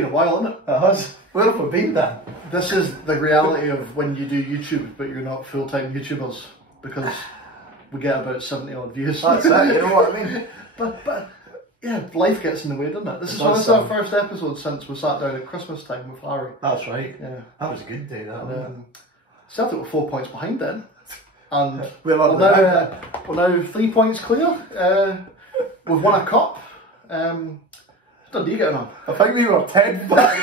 been a while, isn't it? It has. Where have we been, Dan? This is the reality of when you do YouTube, but you're not full-time YouTubers, because we get about 70 odd views. That's it, you know what I mean? But yeah, life gets in the way, doesn't it? This is our first episode since we sat down at Christmas time with Harry. That's right. Yeah. That was a good day, that. Celtic were 4 points behind then. And we're now 3 points clear. We've won a cup. Dundee getting on? I think we were 10 back.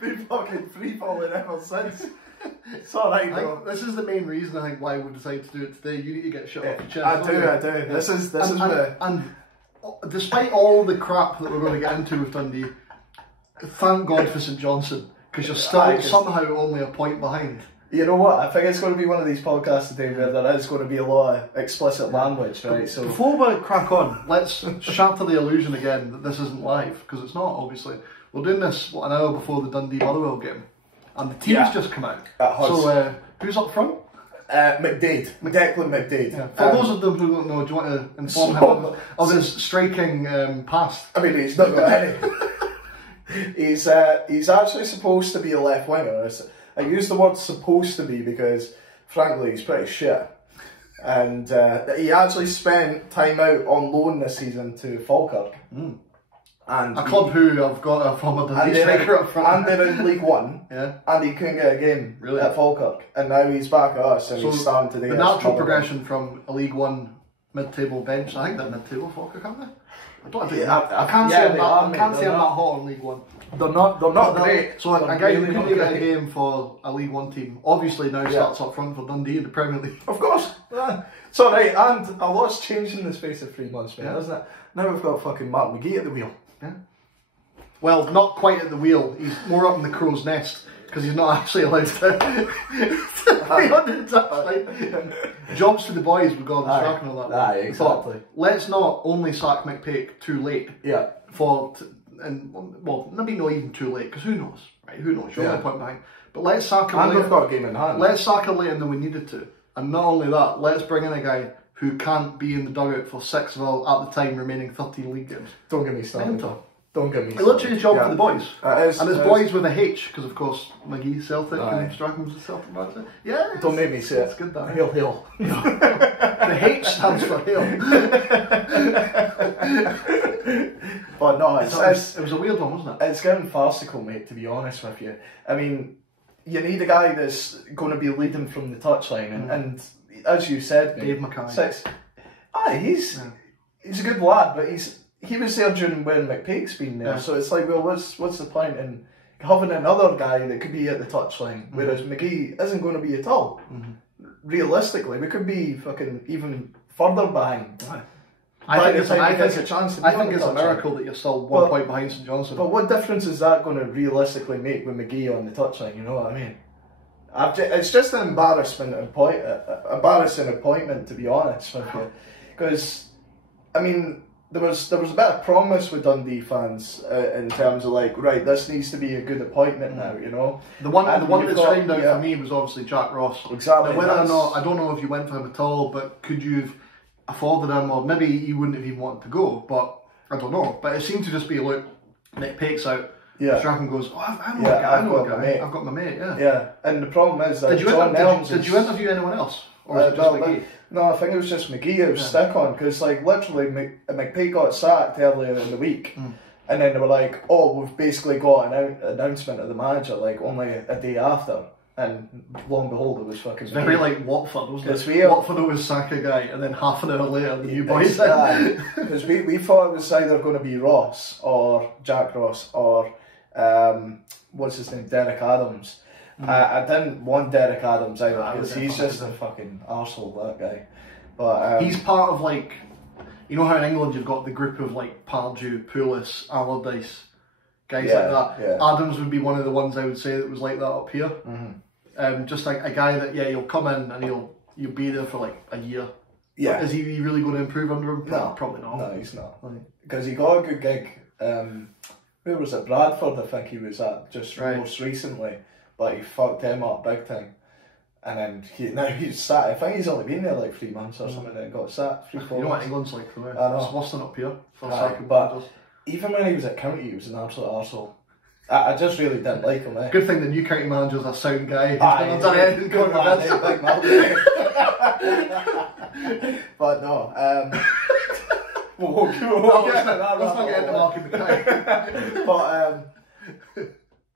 We've fucking free falling ever since. It's alright though. This is the main reason I think why we decided to do it today. You need to get shit off your chest. I do. Yeah. This is and despite all the crap that we're going to get into with Dundee, thank God for St Johnstone, because you're still somehow only a point behind. You know what? I think it's going to be one of these podcasts today where there is going to be a lot of explicit language, right? So before we crack on, let's shatter the illusion again that this isn't live, because it's not, obviously. We're doing this, an hour before the Dundee Motherwell game, and the team's just come out. So who's up front? Declan McDade. Yeah. For those of them who don't know, do you want to inform him of his striking past? I mean, he's not got any. He's actually supposed to be a left winger. I use the word supposed to be because, frankly, he's pretty shit. And he actually spent time out on loan this season to Falkirk. And a club who have got a former Dundee striker up front. And they're in League One. Yeah. And he couldn't get a game at Falkirk. And now he's back at us and he's starting today. The natural progression from a League One mid-table bench, I think they're mid-table, Falkirk, aren't they? I can't say I'm that hot on League One. They're not great. So a guy who couldn't get a game for a League One team obviously now starts up front for Dundee in the Premier League. Of course. It's alright, and a lot's changed in the space of 3 months, man, hasn't it? Now we've got fucking Mark McGee at the wheel. Yeah. Well, not quite at the wheel. He's more up in the crow's nest because he's not actually allowed to be on the touchline. Jobs to the boys with Gordon Strachan and all that. Exactly. But let's not only sack McPake too late. Yeah. Well, maybe not even too late, because who knows, right? Who knows? You're only a point behind. But let's sack him and later. We've got a game in hand. Let's sack him later than we needed to. And not only that, let's bring in a guy who can't be in the dugout for 6 of at the time remaining 13 league games. Don't get me started. Don't get me started. It's literally his job for the boys. And it's boys with a H, because of course McGee's Celtic and Strachan was a Celtic manager. Yeah. Don't make me say it. It's good, that. Hail. The H stands for hail. But no, it was a weird one, wasn't it? It's getting farcical, mate, to be honest with you. I mean, you need a guy that's going to be leading from the touchline, and as you said, mate, Dave McKay. He's a good lad, but he was there during when McPake's been there, so it's like, well, what's the point in having another guy that could be at the touchline, whereas McGee isn't going to be at all. Realistically, we could be fucking even further behind. I think it's a miracle that you're still 1 point behind St Johnstone. But what difference is that going to realistically make with McGee on the touchline? You know what I mean? It's just an embarrassing appointment, to be honest with you, because I mean there was a bit of promise with Dundee fans in terms of like, right, this needs to be a good appointment now, you know. The one that shined out for me was obviously Jack Ross. Exactly. Now, whether or not, I don't know if you went for him at all, but could you have afforded him, or maybe you wouldn't have even wanted to go, but I don't know. But it seemed to just be, look, Nick Pake's out. Strachan goes, I've got my mate, Yeah, and the problem is that did you interview anyone else? Or was it just McGee? No, I think it was just McGee who was stuck on, because like literally McPake got sacked earlier in the week, and then they were like, oh, we've basically got an announcement of the manager like only a day after. And lo and behold, it was fucking. It's very like Watford, wasn't it? Watford always sack a guy, and then half an hour later, the new boys. Because we thought it was either going to be Ross or Jack Ross or what's his name, Derek Adams. I didn't want Derek Adams either, because he's just a fucking arsehole, that guy. But he's part of like, you know how in England you've got the group of like Pardew, Pulis, Allardyce, guys like that. Yeah. Adams would be one of the ones I would say that was like that up here. Just like a guy that he'll come in and you'll be there for like a year. Yeah. But is he really going to improve under him? No, probably not. No, he's not. Because he got a good gig. Where was it? Bradford, I think he was at just most recently, but he fucked him up big time. And then he's sat. I think he's only been there like 3 months or something. And got sat 3-4 You know what England's like, though. I know. It's worse than up here. But even when he was at County, he was an absolute arsehole. I just really didn't like him. Good thing the new County manager's a sound guy. But no. Let's not get into Mark and the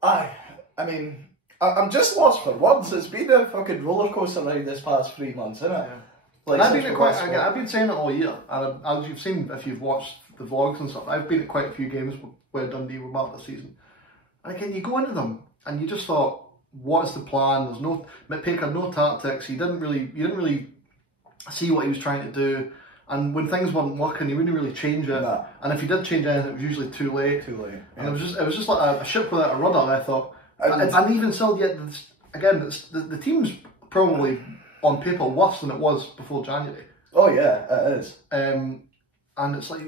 But I mean, I'm just lost for words. It's been a fucking roller coaster ride this past 3 months, isn't it? Like, I've been saying it all year, and as you've seen if you've watched the vlogs and stuff, I've been at quite a few games where Dundee were marked this season. And again, you go into them and you just thought, what is the plan? There's no McPake had no tactics. You didn't really see what he was trying to do. And when things weren't working, he wouldn't really change it. Nah. And if he did change anything, it was usually too late. Yeah. And it was just like a ship without a rudder, I thought. And even still, yet again, the team's probably on paper worse than it was before January. Oh yeah, it is. And it's like,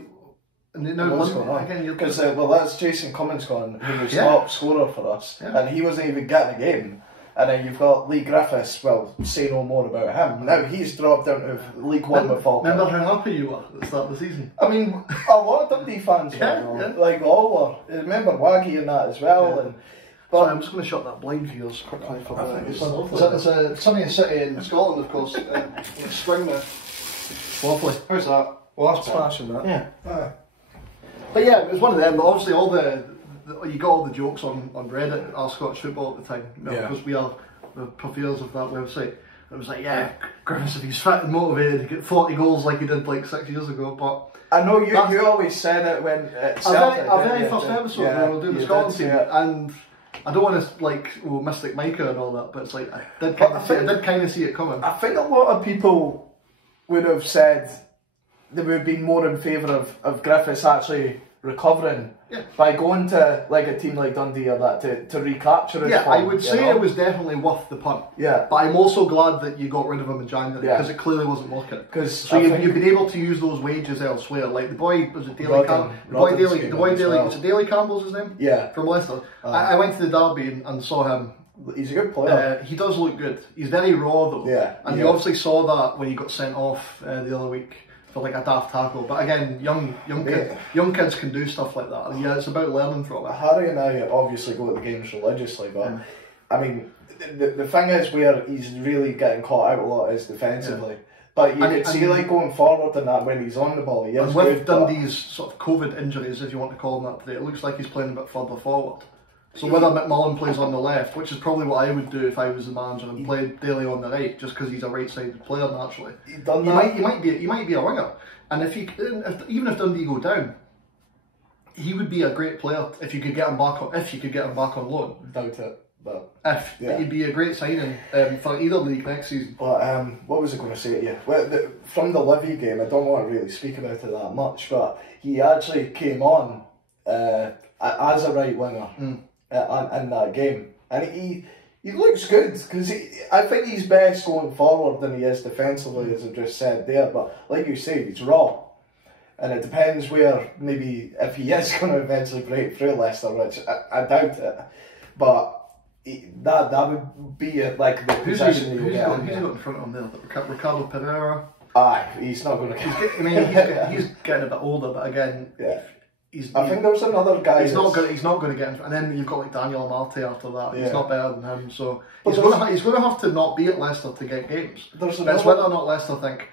what's going on? Because that's Jason Cummins gone, who was top scorer for us, and he wasn't even getting a game. And then you've got Lee Griffiths. Well, say no more about him. Now he's dropped down to League One with Falkirk. Remember how happy you were at the start of the season? I mean, a lot of Dundee fans were, like all were. Remember Waggy and that as well. And sorry, I'm just going to shut that blind for you quickly. It's sunny in City in Scotland, of course. It's spring now. Lovely. How's that? Well, that's smashing that. Yeah. But yeah, it was one of them. But obviously, you got all the jokes on Reddit, our Scottish football at the time, because we are the purveyors of that website. It was like, Griffiths, if he's fit and motivated, he get 40 goals like he did like 6 years ago. But I know you always said it when Celtic, our very first episode when we were doing the Scotland team, and I don't want to Mystic Micah and all that, but it's like I did kind of see it coming. I think a lot of people would have said they would have been more in favour of Griffiths actually recovering by going to like a team like Dundee or that to recapture his form, I would say it was definitely worth the punt. Yeah. But I'm also glad that you got rid of him in January because it clearly wasn't working. So you've been able to use those wages elsewhere. Like the boy, was it Daly Campbell? Is it Daly Campbell's his name? Yeah. From Leicester. I went to the derby and saw him. He's a good player. He does look good. He's very raw though. Yeah. And you obviously saw that when he got sent off the other week. For like a daft tackle, but again, young kids can do stuff like that, and it's about learning from it. Harry and I obviously go to the games religiously, but I mean, the thing is where he's really getting caught out a lot is defensively. But you can see like going forward and that when he's on the ball, he is and with Dundee's sort of COVID injuries, if you want to call them that today, it looks like he's playing a bit further forward. So whether McMullen plays on the left, which is probably what I would do if I was the manager and played Daly on the right, just because he's a right-sided player naturally. He might be a winger, and even if Dundee go down, he would be a great player if you could get him back on loan. Doubt it, but he'd be a great signing for either league next season. But what was I going to say to you? Well, from the Livy game, I don't want to really speak about it that much, but he actually came on as a right winger. In that game, and he looks good because I think he's best going forward than he is defensively, as I just said there. But like you say, he's raw, and it depends where maybe if he is going to eventually break through Leicester, which I doubt it. But that would be like the position who's got in front of him there? Ricardo Pereira. Aye, he's not going to. He's getting a bit older, but again, I think there's another guy. He's not going to get in, and then you've got like Daniel Amarte after that. He's not better than him, so he's going to have to not be at Leicester to get games. It's whether or not Leicester think,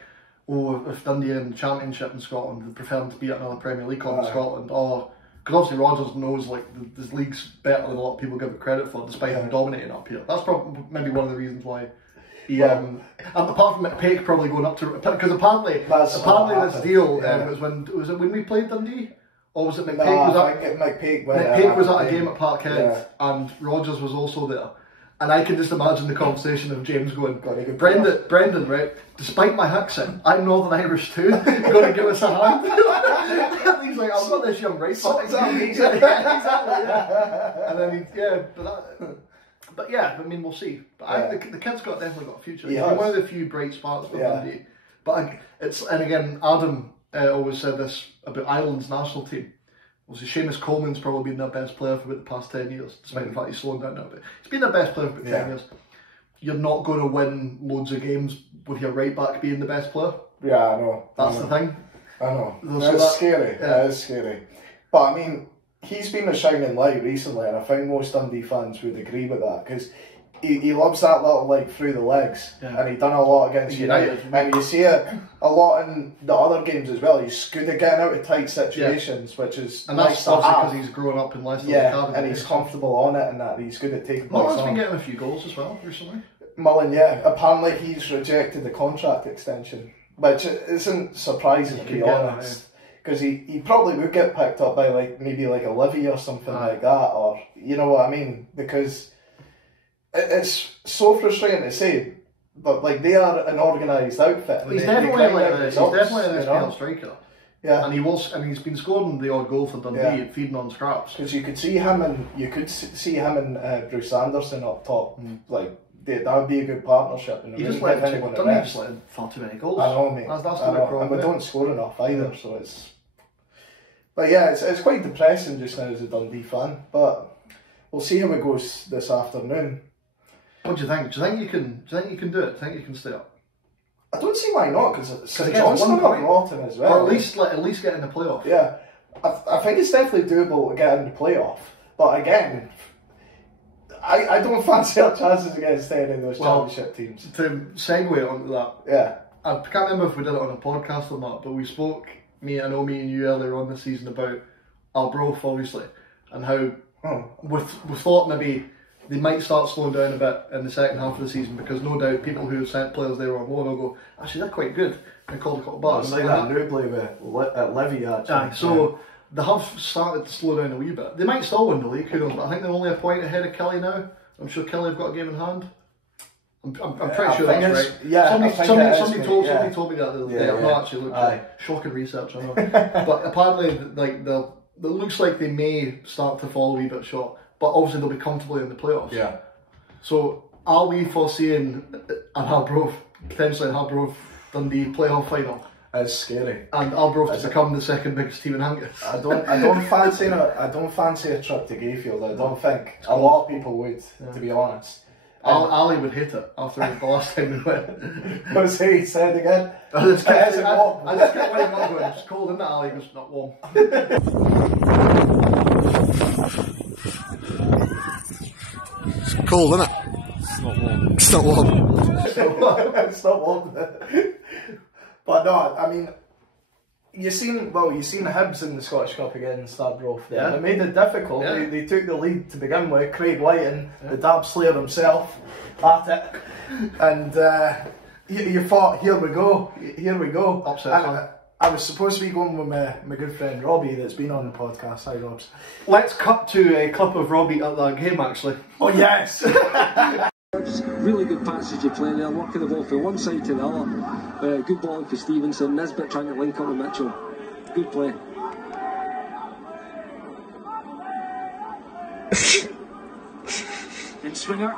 if Dundee are in the Championship in Scotland, they prefer him to be at another Premier League club in Scotland, or because obviously Rodgers knows like this league's better than a lot of people give it credit for, despite him dominating up here. That's probably maybe one of the reasons why. He, and apart from McPake probably going up to, because apparently this deal was it when we played Dundee. Or was it McPake? McPake was at a game at Parkhead, and Rodgers was also there. And I can just imagine the conversation of James going, Brendan, right, despite my accent, I'm Northern Irish too, you're going to give us a hand? And he's like, I've got this young right back. Exactly. And then but yeah, I mean, we'll see. But the kid's definitely got a future. He's one of the few bright spots for Dundee. But and again, Adam always said this about Ireland's national team. Obviously, Seamus Coleman's probably been their best player for about the past 10 years, despite the fact he's slowing down now. But he's been their best player for about 10 years. You're not going to win loads of games with your right back being the best player. Yeah, I know. That's the thing. I know. That's scary. That is scary. But I mean, he's been a shining light recently, and I think most Dundee fans would agree with that, because he loves that little through the legs, and he done a lot against United. And you see it a lot in the other games as well. He's good at getting out of tight situations, which is nice to have. Because he's grown up in Leicester. And he's comfortable on it, and that he's good at taking Mullen's been getting a few goals as well recently. Mullen, apparently he's rejected the contract extension, which isn't surprising, to be honest. Because he probably would get picked up by maybe Olivia or something like that, or you know what I mean? Because it's so frustrating to say, but they are an organised outfit. He's definitely an SPL striker. Yeah, and he's been scoring the odd goal for Dundee, feeding on scraps. Because you could see him and Bruce Anderson up top, that would be a good partnership. And he just let far too many goals. I know, mate. That's the problem. And we don't score enough either, so it's. But yeah, it's quite depressing just now as a Dundee fan. But we'll see how it goes this afternoon. What do you think? Do you think you can do it? Do you think you can stay up? I don't see why not, because St Johnstone are rotten as well. Or at least get in the playoff. Yeah, I think it's definitely doable to get in the playoff. But again, I don't fancy our chances against any of those championship teams. To segue onto that, I can't remember if we did it on a podcast or not, but we spoke, me and you earlier on this season about Arbroath, obviously, and how we thought maybe they might start slowing down a bit in the second half of the season, because no doubt people who have sent players there on loan will go, actually they're quite good, and called a couple of buttons. It's like that Newbley with Levy actually. So they have started to slow down a wee bit. They might still win the league, who knows, but I think they're only a point ahead of Kelly now. I'm sure Kelly have got a game in hand. I'm pretty sure that's right. Yeah, somebody told me that the other day. I've not actually looked at shocking research, I know. But apparently, it looks like they may start to fall a wee bit short. But obviously they'll be comfortably in the playoffs. Yeah. So are we foreseeing potentially an Arbroath Dundee playoff final? It's scary. And Arbroath to become the second biggest team in Angus. I don't fancy a trip to Gayfield. I don't think a lot of people would, to be honest. Ali would hate it after the last time we went. What's he said again? I just kept letting him go. It's cold, isn't it, Ali? It's not warm. It's cold, isn't it? It's not warm. It's not warm. It's not warm. But no, I mean, you seen the Hibs in the Scottish Cup against Arbroath there. They made it difficult. Yeah. They took the lead to begin with. Craig Whiting, the Dab Slayer himself, at it. And you thought, here we go. Upset. I was supposed to be going with my good friend Robbie that's been on the podcast. Hi, Robs. Let's cut to a clip of Robbie at that game, actually. Oh, yes! Really good passage of play there, working the ball from one side to the other. Good ball for Stevenson. Nisbet trying to link up with Mitchell. Good play. And Swinger.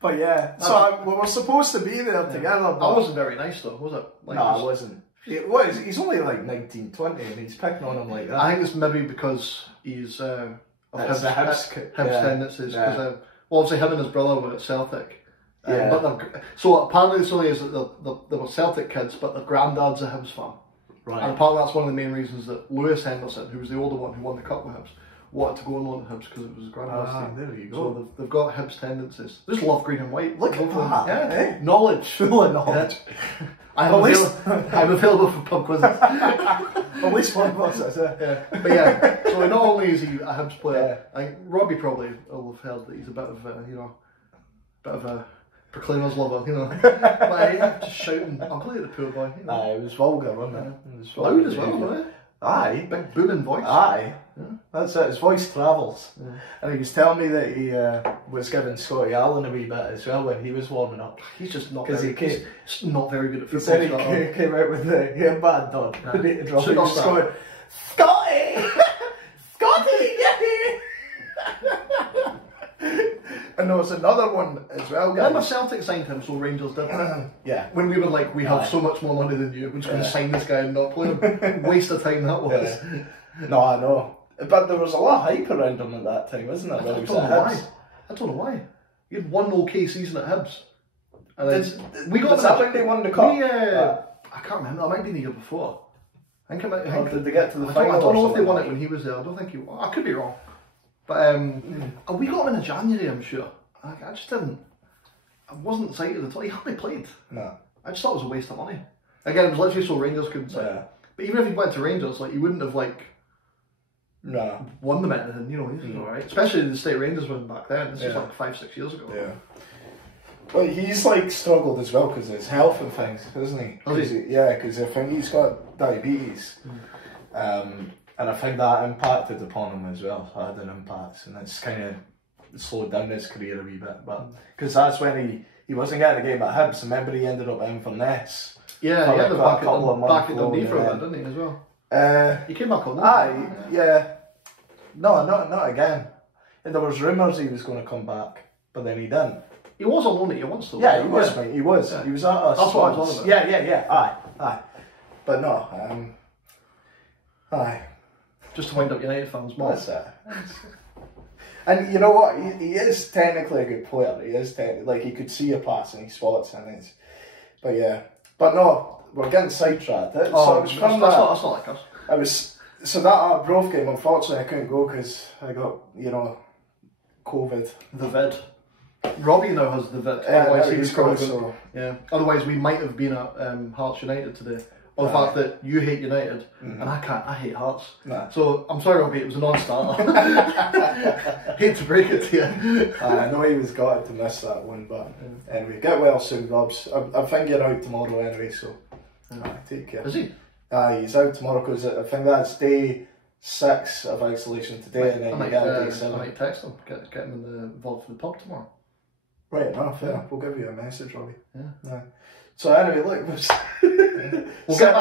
But yeah, so we were supposed to be there together. But that wasn't very nice though, was it? No, it wasn't. He's only like 19, 20 and he's picking on him like that. I think it's maybe because he's Hibs tendencies. Yeah. Because obviously him and his brother were at Celtic. So apparently the story is that they were Celtic kids, but their granddad's a Hibs fan. Right. And apparently that's one of the main reasons that Lewis Henderson, who was the older one who won the cup with Hibs, wanted to go and loan to Hibs because it was his granddad's team. There you go. So they've got Hibs tendencies. They just love green and white. Look at that. Yeah. Knowledge. Full of knowledge. Yeah. I'm available for pub quizzes. At least one quizzes, yeah. But yeah, so not only is he a Hibs player, I think Robbie probably will have heard that he's a bit of a proclaimer's lover, But just shouting ugly at the poor boy. Aye, it was vulgar, wasn't it? It was loud as well, wasn't it? Aye. Big booming voice. Aye. Yeah. That's it, his voice travels. Yeah. And he was telling me that he was giving Scotty Allen a wee bit as well when he was warming up. He's just not very good. He's not very good at football. He said he came out with the bad dog. He was going, Scotty! Scotty! And there was another one as well, guys. Remember Celtic signed him, so Rangers did that. Yeah. When we were like, we have so much more money than you, we're just going to sign this guy and not play him. Waste of time that was. Yeah. No, I know. But there was a lot of hype around him at that time, wasn't there? I don't know why. He had one okay season at Hibs. And then we got that when they won the cup. I can't remember. That might be the year before. I think it might. Or did they get to the final? I don't know if they won it when he was there. I don't think he. I could be wrong. But we got him in January, I'm sure. I just didn't. I wasn't excited at all. He hardly played. No. I just thought it was a waste of money. Again, it was literally so Rangers couldn't say. Yeah. But even if he went to Rangers, like he wouldn't have won them anything. You know, he's alright. Especially the state Rangers won back then. This was like 5-6 years ago. Yeah. Well, he's like struggled as well because of his health and things, isn't he? Yeah, because I think he's got diabetes, and I think that impacted upon him as well. Had an impact, and it's kind of slowed down his career a wee bit. But because that's when he wasn't getting a game at Hibs. Remember, he ended up in for Ness. Yeah, he ended like up back at Dundee for a bit, didn't he, as well? He came back on that. Yeah. No, not again. And there was rumours he was going to come back, but then he didn't. He was on loan at you once though. Yeah, he was, mate. He was. Yeah. He was at us. That's what I was on about. Yeah. Aye. But no. Aye. Just to wind up United fans more. That's it. And you know what? He is technically a good player. He is like he could see a pass and he spots and it's. But yeah. But no, we're getting sidetracked. That's not like us. So that Arbroath game, unfortunately, I couldn't go because I got COVID. The vid. Robbie now has the vid. Otherwise, he was COVID. So. Yeah. Otherwise, we might have been at Hearts United today. Or the fact that you hate United and I can't. I hate Hearts. Nah. So I'm sorry, Robbie. It was a non-starter. Hate to break it to you. I know he was gutted to miss that one, but anyway, get well soon, Robs. I think you're out tomorrow anyway, so take care. Is he? He's out tomorrow because I think that's day 6 of isolation today, and then you get day 7. I might text him, get him involved for the pub tomorrow. Right enough, yeah. We'll give you a message, Robbie. Yeah. So anyway, look, we'll get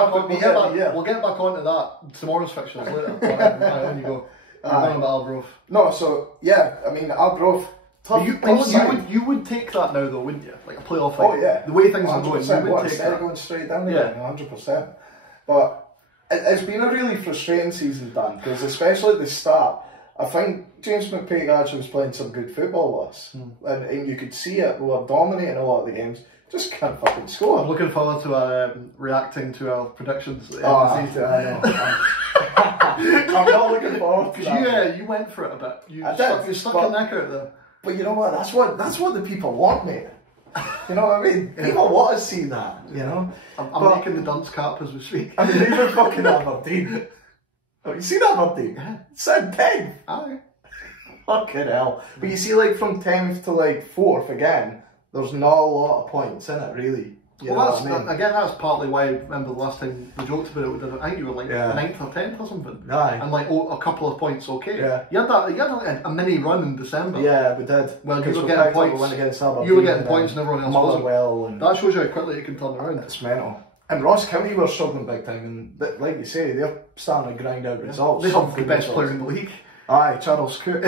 back onto that tomorrow's fixtures later. On you go. Arbroath. No, so yeah, I mean Arbroath. You would take that now though, wouldn't you? Like a playoff. Like, yeah. The way things are going, you would take that. Going straight down again, 100%. But it's been a really frustrating season, Dan, because especially at the start, I think James McPake actually was playing some good football with us, and you could see it. We were dominating a lot of the games. Just can't fucking score. I'm looking forward to reacting to our predictions at the end of the season. I know. I'm not looking forward to that. You went for it a bit. You stuck your neck out there. But you know what? That's what the people want, mate. You know what I mean? People want to see that, you know? I'm making the dunce cap as we speak. I mean, these are fucking Aberdeen. Have you seen Aberdeen? Yeah. It's in 10th. Aye. Fucking hell. But you see, like, from 10th to, like, 4th again, there's not a lot of points in it, really. That's partly why I remember the last time we joked about it. I think you were like 9th or 10th or something. Aye. And like a couple of points, okay. Yeah. You had like a mini run in December. Yeah, we did. Well, you were getting points. We went against Aberdeen, you were getting points and everyone else wasn't. Well, that shows you how quickly it can turn around. It's mental. And Ross County were struggling big time, and like you say, they're starting to grind out results. They have the best player in the league. Aye, Charles Cook.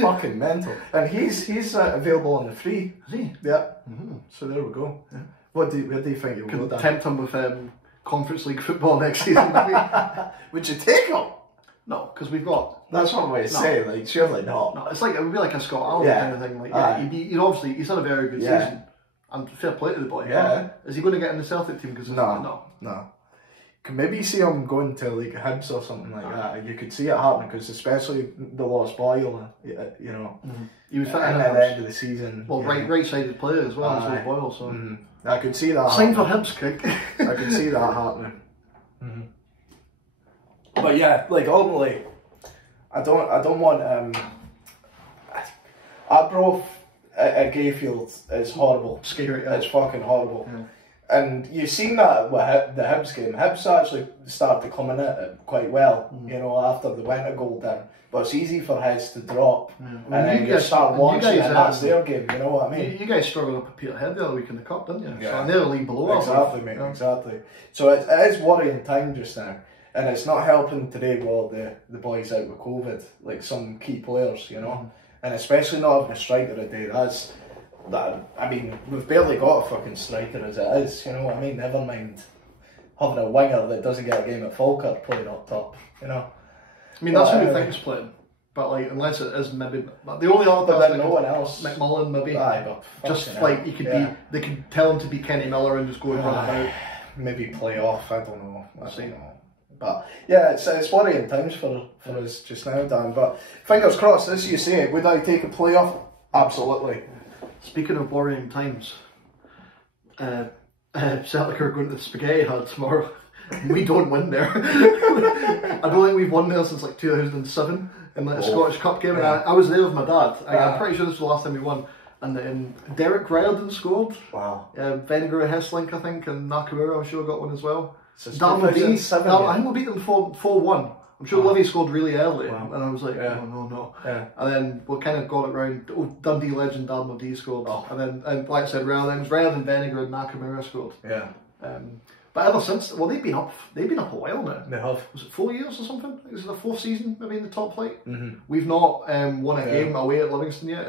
Fucking mental. And he's available on the free. Is he? Yeah. So there we go. Yeah. What do you think you'll go down? Tempt him with Conference League football next season, maybe. Would you take him? No, because we've got. That's what I'm going to say. Like, surely not. No, it's like it would be like a Scott Allen kind of thing. Like, he's had a very good season, and fair play to the boy. Yeah. Is he going to get in the Celtic team? Because no. Can maybe see him going to like Hibs or something like that. You could see it happening because especially the lost Boyle, you know, he was at the end of the season. Well, right-sided player as well as Boyle. So I could see that. Sign for Hibs, Craig. I could see that happening. But yeah, like ultimately, I don't want Arbroath at Gayfield is horrible. Scary. It's fucking horrible. Yeah. And you've seen that with the Hibs game. Hibs actually started coming at it quite well, you know, after they went a goal down. But it's easy for heads to drop, and then you start watching, and that's their game. You know what I mean? You guys struggled up at Peterhead the other week in the cup, didn't you? Yeah. So, and they're the league below. Exactly, mate. Yeah. Exactly. So it is worrying time just now, and it's not helping today with the boys out with COVID, like some key players, you know, and especially not having a striker today. I mean, we've barely got a fucking striker as it is, you know what I mean? Never mind having a winger that doesn't get a game at Falkirk playing up top, you know? I mean, that's who we think is playing, but like, unless it is maybe the only other person, no one else. McMullen maybe. Aye, but just like he could be, they could tell him to be Kenny Miller and just go and run about. maybe play off. I don't know. I don't know. But yeah, it's worrying times for us just now, Dan. But fingers crossed, as you say, would I take a playoff? Absolutely. Speaking of worrying times, Celtic are going to the Spaghetti Hut tomorrow. We don't win there. I don't think we've won there since like 2007 in like a Scottish Cup game. Yeah. I was there with my dad. I'm pretty sure this was the last time we won. And Derek Riordan scored. Wow. Venegar Hesslink, I think, and Nakamura, I'm sure, got one as well. So I think we beat them 4-1. I'm sure Livy scored really early, and I was like, oh no. Yeah. And then we kind of got it round. Dundee legend Dan and Marc scored. And then, like I said, Riordan, Venegar and Nakamura scored. Yeah. But ever since, well, they've been up a while now. They have. Was it 4 years or something? Is it the fourth season, maybe, in the top flight? We've not won a game away at Livingston yet.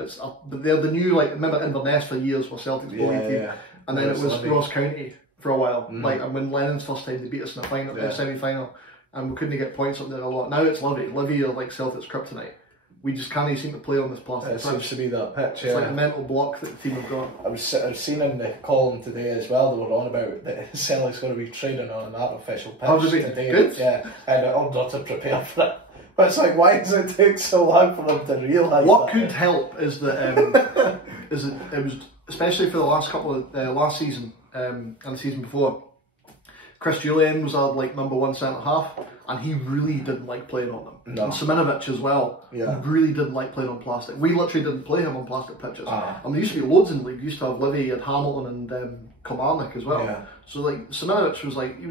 They're the new, like, remember Inverness for years was Celtic's bowling team, and then it was Ross County for a while. Like, and when Lennon's first time, they beat us in the semi-final, and we couldn't get points up there a lot. Now it's Livy. Livy are like Celtic's kryptonite. We just can't seem to play on this plastic pitch. It seems to be that pitch, It's like a mental block that the team have got. I've seen in the column today as well, they were on about that Celtic's going to be training on an artificial pitch today. Good? Yeah, and in order to prepare for it. But it's like, why does it take so long for them to realise what could help is that it was, especially for the last couple of last season and the season before, Chris Julian was our like #1 centre half, and he really didn't like playing on them. No. And Siminovic as well. Yeah. Really didn't like playing on plastic. We literally didn't play him on plastic pitches. And there used to be loads in the league. We used to have Livy and Hamilton and Kilmarnock as well. Yeah. So like Siminovic was like, he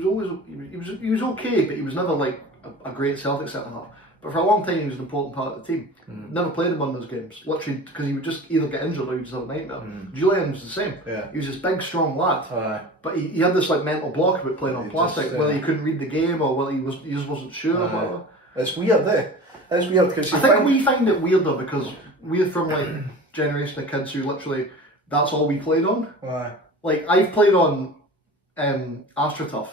was okay, but he was never like a great Celtic centre half. But for a long time he was an important part of the team. Never played him on those games, literally, because he would just either get injured or he would just have a nightmare. Julian was the same. Yeah. He was this big, strong lad, but he had this like mental block about playing on plastic, whether he couldn't read the game or whether he just wasn't sure or whatever. It's weird, It's weird because I think we find it weirder because we're from like generation of kids who literally that's all we played on. Like I've played on AstroTurf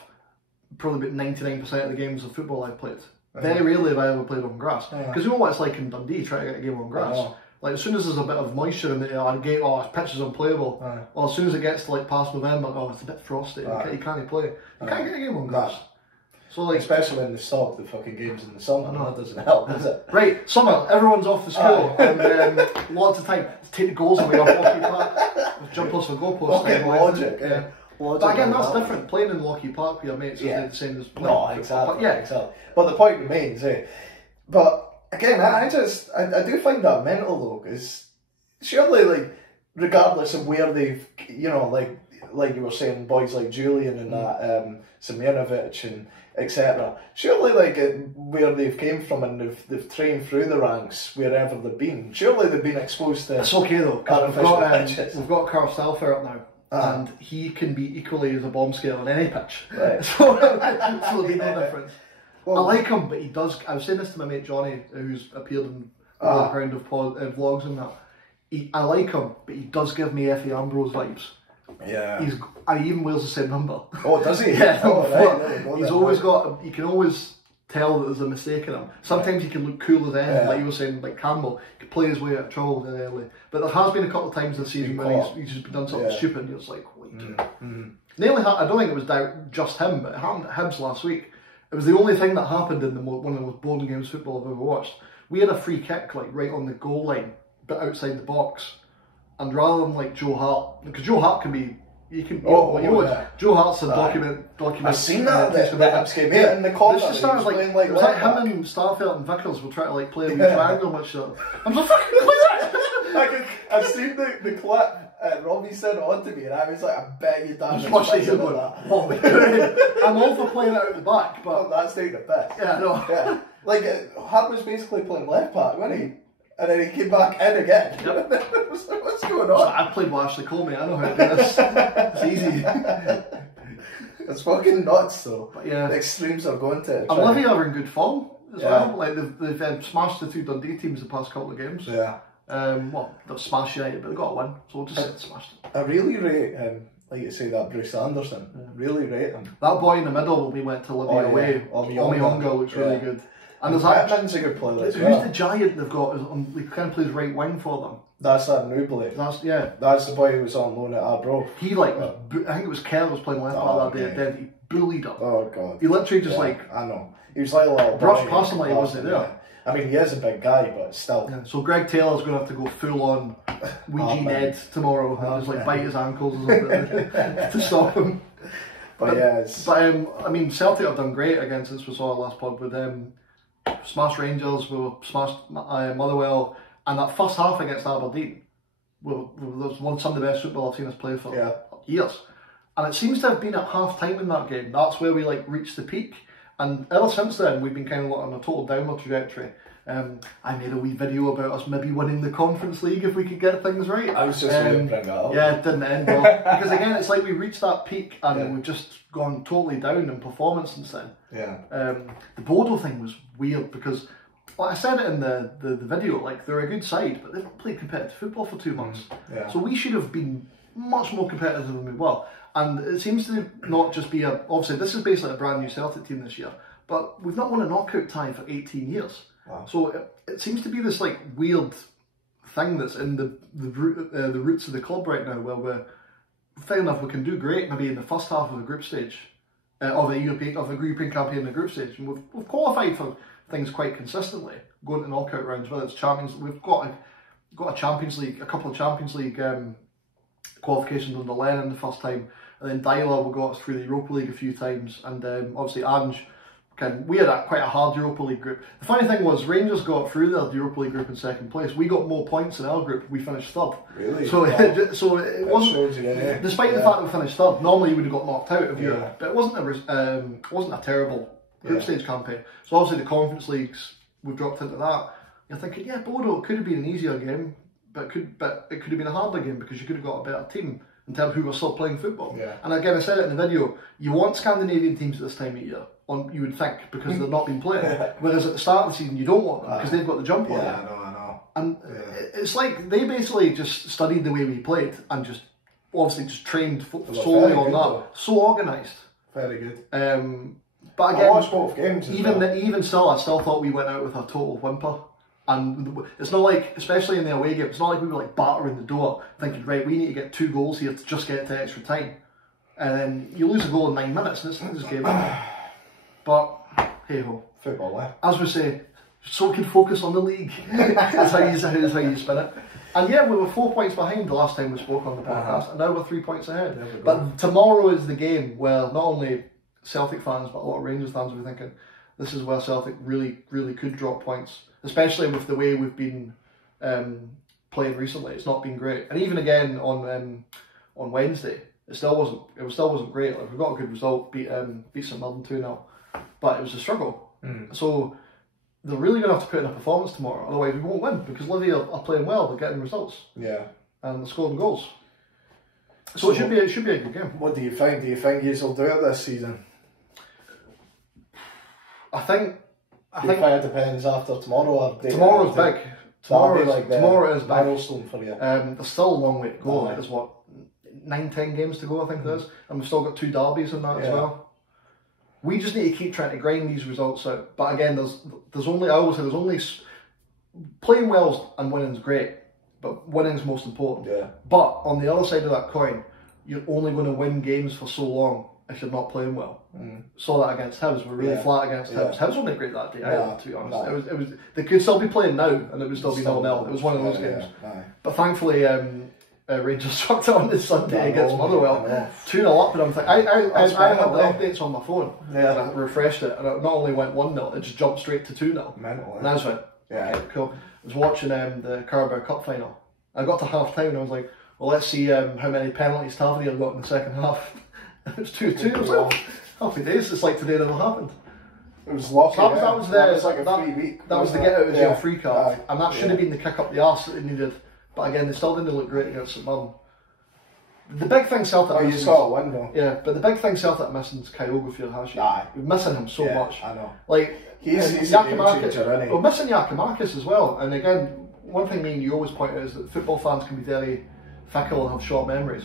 probably about 99% of the games of football I've played. Very rarely have I ever played on grass. Because you know what it's like in Dundee trying to get a game on grass. Like as soon as there's a bit of moisture in the game, his pitch is unplayable. Or as soon as it gets to like past November, it's a bit frosty. You can't play. You can't get a game on grass. So like, especially when they stop the fucking games in the summer, that doesn't help, does it? Right, summer, everyone's off the school, and lots of time. Take the goals away off Lockheed Park. Jump us for goalposts. Logic, But again, that's different. Playing in Lockheed Park with your mates is the same as playing. No, exactly. Exactly. But the point remains, But again, I do find that mental though, because surely, like, regardless of where they've, like you were saying, boys like Julian and that, Semyonovic and etc. Surely, like where they've came from and they've trained through the ranks wherever they've been. Surely they've been exposed to. It's okay though, because we've got Carl Stelfer up now. And he can be equally as a bomb scale on any pitch. Right. So there'll be no difference. Well, I like him, but he does. I was saying this to my mate Johnny, who's appeared in the background of vlogs and that. I like him, but he does give me Effie Ambrose vibes. Yeah. And he even wears the same number. Oh, does he? Yeah. He's always got. You can always tell that there's a mistake in him. Sometimes he can look cool as anything, like you were saying, like Campbell. He can play his way out of trouble very early. But there has been a couple of times this season where he's just done something stupid and you're just like, what are you doing? I don't think it was just him, but it happened at Hibs last week. It was the only thing that happened in one of the most boring games of football I've ever watched. We had a free kick like right on the goal line, but outside the box. And rather than like Joe Hart, because Joe Hart can be, Joe Hart's a document. I've seen that Hibs game in the corner. It started like him and Starfelt and Vickers were trying to like play a triangle much. I'm like, fucking play that! I've seen the clip. Robbie sent it on to me, and I was like, I bet you damn what are we doing? I'm all for playing it out the back, but that's taking the piss. Yeah, no. Yeah, like Hart was basically playing left back, wasn't he? And then he came back in again. Yep. What's going on? I've played with Ashley Comey, I know how to do this. It's easy. It's fucking nuts though. But yeah, the extremes are going to. And Livy are in good form as well. Like they've smashed the two Dundee teams the past couple of games. Yeah. They've smashed United, but they got a win, so we'll just say they smashed it. I really rate like you say, that Bruce Anderson. Really rate him. That boy in the middle when we went to Livy away, Omiyonga looks really good. And there's Batman's a good player as well. Who's the giant they've got? He kind of plays right wing for them. That's that Newbley. That's the boy who was on loan at Arbroath. He I think it was Kerr was playing left back that day. Then he bullied him. Oh God. He literally just I know. He was like a little brushed past him like he wasn't there. Yeah. I mean, he is a big guy, but still. Yeah. So Greg Taylor's going to have to go full on Ouija Ned tomorrow and just bite his ankles or something to stop him. But I mean, Celtic have done great again since we saw our last pod with them. Smashed Rangers, we were smashed Motherwell, and that first half against Aberdeen was some of the best football I've seen us play for years. And it seems to have been at half time in that game. That's where we reached the peak. And ever since then, we've been kind of on a total downward trajectory. I made a wee video about us maybe winning the Conference League if we could get things right. I was just going to bring that up. Yeah, it didn't end well. Because again, it's like we reached that peak and we've just gone totally down in performance since then. Yeah. The Bodo thing was weird because, like I said it in the video, they're a good side, but they've not played competitive football for 2 months. Yeah. So we should have been much more competitive than we were. And it seems to not just be obviously this is basically a brand new Celtic team this year, but we've not won a knockout tie for 18 years. Wow. So it seems to be this weird thing that's in the roots of the club right now, where we're fair enough, we can do great maybe in the first half of the group stage of the European campaign in the group stage, and we've qualified for things quite consistently, going to knockout rounds, whether it's Champions. We've got a Champions League, a couple of Champions League qualifications under Lennon the first time. And then Dyla got us through the Europa League a few times, and obviously Ange, we had quite a hard Europa League group. The funny thing was Rangers got through their Europa League group in second place. We got more points in our group. We finished third. Really? So, so it wasn't. Despite the fact that we finished third, normally you would have got knocked out of Europe, but it wasn't a terrible group stage campaign. So obviously the Conference Leagues, we've dropped into that. You're thinking, Bodo, it could have been an easier game, but it could have been a harder game because you could have got a better team in terms of who were still playing football. Yeah. And again, I said it in the video, you want Scandinavian teams at this time of year, you would think, because they've not been playing. Whereas at the start of the season, you don't want them because they've got the jump on them. I know. And it's like they basically just studied the way we played and just obviously just trained solely on that. Though. So organised. Very good. But again, I watched both games. Even still, I still thought we went out with a total whimper. And it's not like, especially in the away game, it's not like we were battering the door thinking, right, we need to get 2 goals here to just get to extra time. And then you lose a goal in 9 minutes and it's this game. But, hey ho. Football, as we say, so we can focus on the league. That's how you spin it. And we were 4 points behind the last time we spoke on the podcast, and now we're 3 points ahead. But tomorrow is the game where not only Celtic fans, but a lot of Rangers fans will be thinking, this is where Celtic really, really could drop points. Especially with the way we've been playing recently, it's not been great. And even again on Wednesday, it still wasn't great. We got a good result, beat St Mirren 2-0, but it was a struggle. So they're really going to have to put in a performance tomorrow, otherwise we won't win because Livy are playing well, they're getting results, and they're scoring goals. So it should be a good game. What do you think? Do you think you'll do it this season? I think it depends after tomorrow. Tomorrow's big. Tomorrow is big. Milestone for you. There's still a long way to go. There's 9-10 games to go, I think there is, and we've still got 2 derbies in that as well. We just need to keep trying to grind these results out. But again, there's only playing well and winning's great, but winning's most important. Yeah. But on the other side of that coin, you're only going to win games for so long if you're not playing well. Saw that against Hibs. We're really flat against Hibs. Hibs wasn't great that day either, to be honest. It was they could still be playing now and it would still be 0-0. It was one of those games. But thankfully Rangers chucked it on this Sunday against Motherwell. 2-0 up, and I'm thinking, I had the updates on my phone and I refreshed it, and it not only went 1-0, it just jumped straight to 2-0. Mental, and I just went, okay, cool. I was watching the Carabao Cup final. I got to half time and I was like, well, let's see how many penalties Tavernier got in the second half. It was 2-2. I was like, happy days, it's like today never happened. It was lucky. That was like a free week. That was the get out of jail free card, and that should have been the kick up the arse that they needed. But again, they still didn't look great against St Mirren. The big thing Celtic you just got a win though. Yeah, but the big thing Celtic missing is Kyogo Furuhashi. We're missing him so much. I know. He's Giacomakis, isn't he? We're missing Giacomakis as well. And again, one thing me and you always point out is that football fans can be very fickle and have short memories.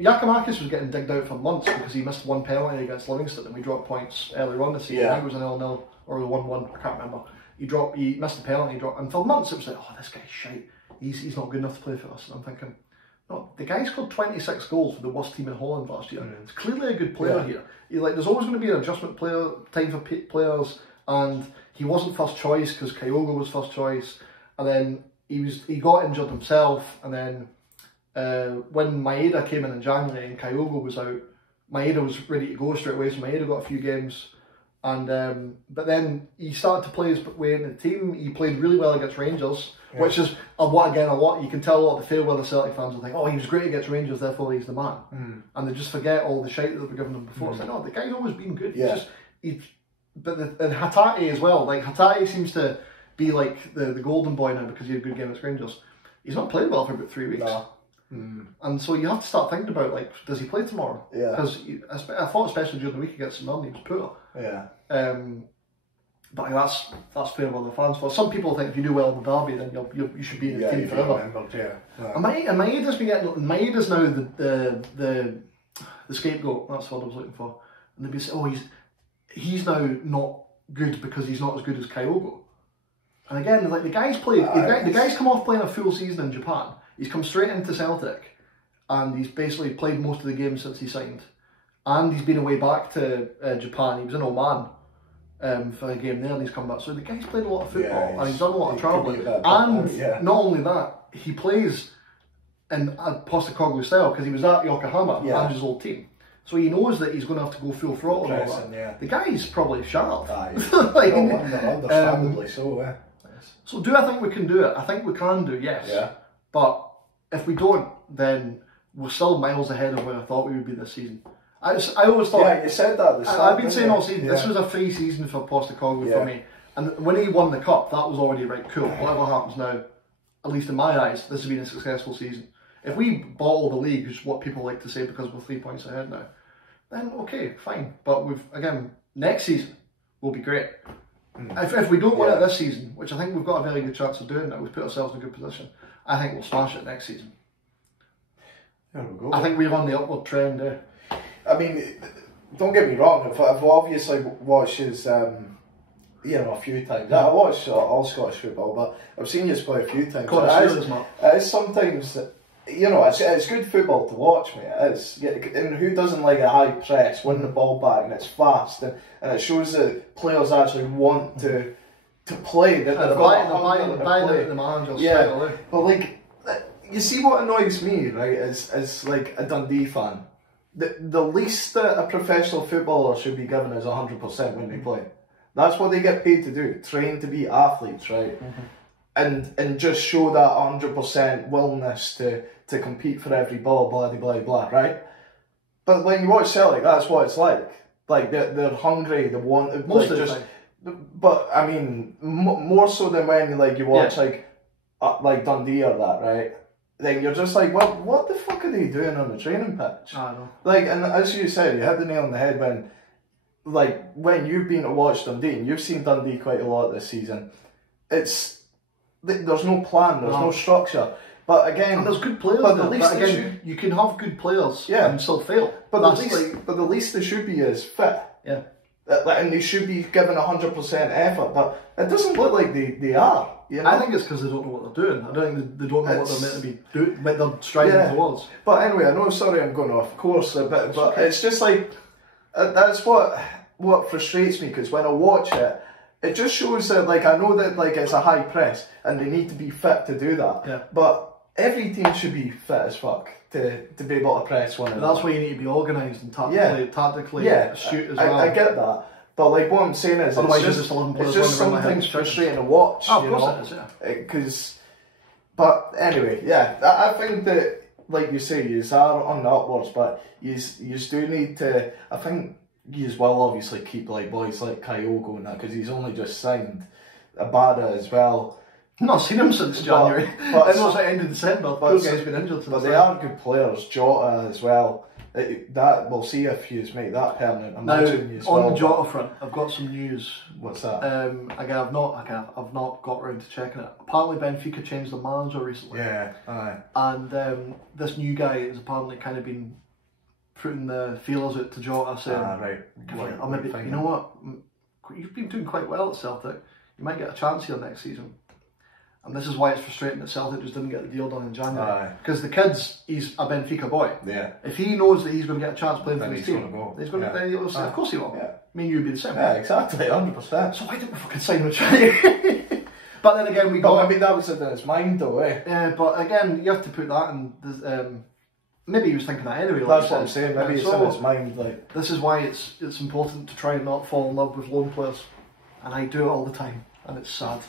Giacomakis was getting digged out for months because he missed 1 penalty against Livingston and we dropped points earlier on this season. I think it was an 0-0 or a 1-1, I can't remember. He missed the penalty, and for months it was like, oh, this guy's shite. he's not good enough to play for us. And I'm thinking, no, the guy scored 26 goals for the worst team in Holland last year. It's clearly a good player here. There's always going to be an adjustment time for players, and he wasn't first choice because Kyogo was first choice, and then he got injured himself, and then when Maeda came in January and Kyogo was out, Maeda was ready to go straight away, so Maeda got a few games. And but then he started to play his way into the team. He played really well against Rangers, which is a lot. You can tell a lot of the fair weather Celtic fans will think, oh, he was great against Rangers, therefore he's the man, and they just forget all the shite that they've given him before. It's like, no, the guy's always been good. And Hatate as well. Like Hatate seems to be like the golden boy now because he had a good game against Rangers. He's not played well for about 3 weeks. No. And so you have to start thinking about, like, does he play tomorrow? Yeah. Because I thought especially during the week against St Mirren he was poor. Yeah. But that's fair weather fans. For some people think if you do well in the derby, then you should be in the team forever. And Maeda's now the scapegoat. That's what I was looking for. And they'd be saying, oh, he's now not good because he's not as good as Kyogo. And again, like the guy's come off playing a full season in Japan. He's come straight into Celtic, and he's basically played most of the games since he signed. And he's been away back to Japan. He was in Oman for a game there, and he's come back. So the guy's played a lot of football, and he's done a lot of travelling. And not only that, he plays in a Postecoglu style because he was at Yokohama, and his old team. So he knows that he's going to have to go full throttle and all that. The guy's probably sharp. Understandably so, So do I think we can do it? I think we can do, yes. Yeah. But if we don't, then we're still miles ahead of where I thought we would be this season. I always thought... Yeah, you said that at the start. I've been saying all season, this was a free season for Postecoglu for me. And when he won the cup, that was already right, cool. Whatever happens now, at least in my eyes, this has been a successful season. If we bottle the league, which is what people like to say because we're 3 points ahead now, then okay, fine. But next season will be great. If we don't win it this season, which I think we've got a very good chance of doing now, we've put ourselves in a good position, I think we'll smash it next season. There we go. I think we're on the upward trend there. I mean, don't get me wrong, I've obviously watched his, a few times. I watch all Scottish football, but I've seen you play a few times. It is sometimes, it's good football to watch, mate. It is. And who doesn't like a high press, win the ball back, and it's fast, and it shows that players actually want to play. They're buying the manager straight away. But like, you see what annoys me, right, is like a Dundee fan. The least that a professional footballer should be given is 100% when they play. That's what they get paid to do, train to be athletes, right? And just show that 100% willingness to compete for every ball, blah, blah, blah, right? But when you watch Celtic, that's what it's like. Like, they're hungry, they want... Most of the time. But, I mean, more so than when you watch, like Dundee or that, right? Then you're just like, well, what the fuck are they doing on the training pitch? I know. Like, and as you said, you hit the nail on the head when you've been to watch Dundee, and you've seen Dundee quite a lot this season, there's no plan, there's no structure. But again... And there's good players you can have good players and still fail. But the least they should be is fit. Yeah. And they should be given 100% effort, but it doesn't look like they are. I think it's because they don't know what they're doing. I don't think they don't know what they're meant to be doing, what they're striving towards. But anyway, I know, sorry I'm going off course a bit, but it's just like, that's what frustrates me, because when I watch it, it just shows that, I know that, it's a high press, and they need to be fit to do that. Yeah. But every team should be fit as fuck to be able to press one another. That's why you need to be organised and tactically astute as well. I get that. But what I'm saying is, it's just something frustrating to watch. Oh, of course it is, but anyway, I think that, like you say, you are on the upwards, but you do need to, I think you will obviously keep boys like Kyogo and that, because he's only just signed. Abada as well. Not seen him since January. But it was at the end of December. Those guys been injured since. But they are good players. Jota as well. That we'll see if you make that permanent. On the Jota front, I've got some news. What's that? I've not got around to checking it. Apparently, Benfica changed the manager recently. Yeah, aye. And this new guy has apparently kind of been putting the feelers out to Jota, saying, right. You know what? You've been doing quite well at Celtic. You might get a chance here next season. And this is why it's frustrating that Celtic just didn't get the deal done in January. Because the kid's, he's a Benfica boy. Yeah. If he knows that he's going to get a chance playing for his team, he's going to of course he will. Yeah. Me and you would be the same. Yeah, exactly, 100%. So why didn't we fucking sign him? But then again, we got... But I mean, that was in his mind though, eh? Yeah, but again, you have to put that in... maybe he was thinking that anyway. That's what I'm saying, maybe it's in his mind. Like, this is why it's important to try and not fall in love with loan players. And I do it all the time, and it's sad.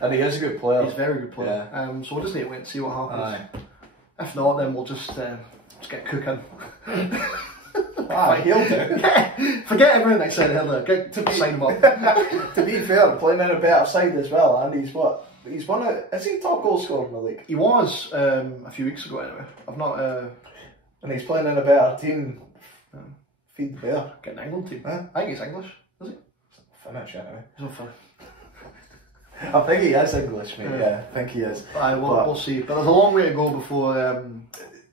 And he is a good player. He's a very good player. Yeah. So we'll just need to wait and see what happens. Aye. If not, then we'll just get cooking. He'll do. Yeah. Forget everything I said earlier. Sign him up. To be fair, playing in a better side as well, and he's won it. Is he top goal scorer in the league? He was a few weeks ago anyway. I've not. And he's playing in a better team. Feed the bear. Get an England team. Huh? I think he's English. Is he? Finish anyway. He's not funny. I think he is English, mate. Yeah, I think he is. We'll see. But there's a long way to go before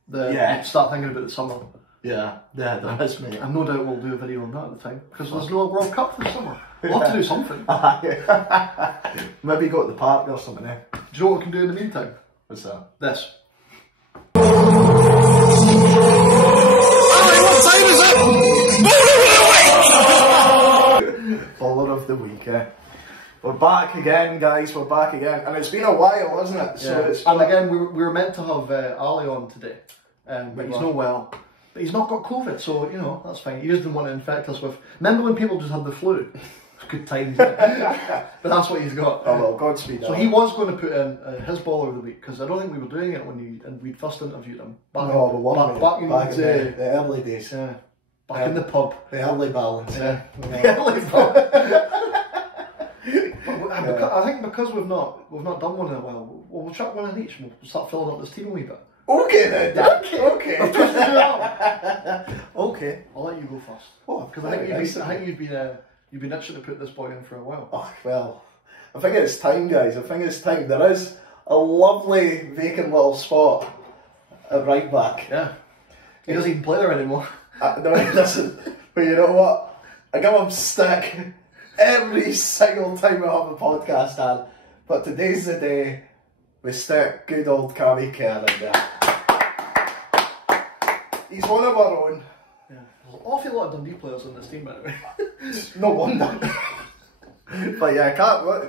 you start thinking about the summer. Yeah, there is, mate. And no doubt we'll do a video on that at the time because there's no World Cup this summer. We'll have to do something. Maybe go to the park or something, eh? Do you know what we can do in the meantime? What's that? This. Baller of the week, eh? We're back again, guys. We're back again, and it's been a while, hasn't it? So yeah. And again, we were meant to have Ali on today, but he's not well. But he's not got COVID, so you know that's fine. He just didn't want to infect us with. Remember when people just had the flu? Good times. But that's what he's got. Oh well, Godspeed. So he was going to put in his baller of the week because I don't think we were doing it when we'd first interviewed him. Back in the early days. Yeah. Back in the pub. The early balance. Yeah. The early pub. I think because we've not done one in a while, we'll chuck one in each and we'll start filling up this team a wee bit. Okay then. Okay. Okay. I'll let you go first. Oh, because I think you've been itching to put this boy in for a while. Oh well, I think it's time, guys. I think it's time. There is a lovely vacant little spot at right back. Yeah. He doesn't even play there anymore. No, he doesn't. But you know what? I give him stick every single time I have a podcast on. But today's the day we stick good old Cammy Kerr in there. He's one of our own. Yeah. There's an awful lot of Dundee players in this team, by the way. No wonder. But yeah,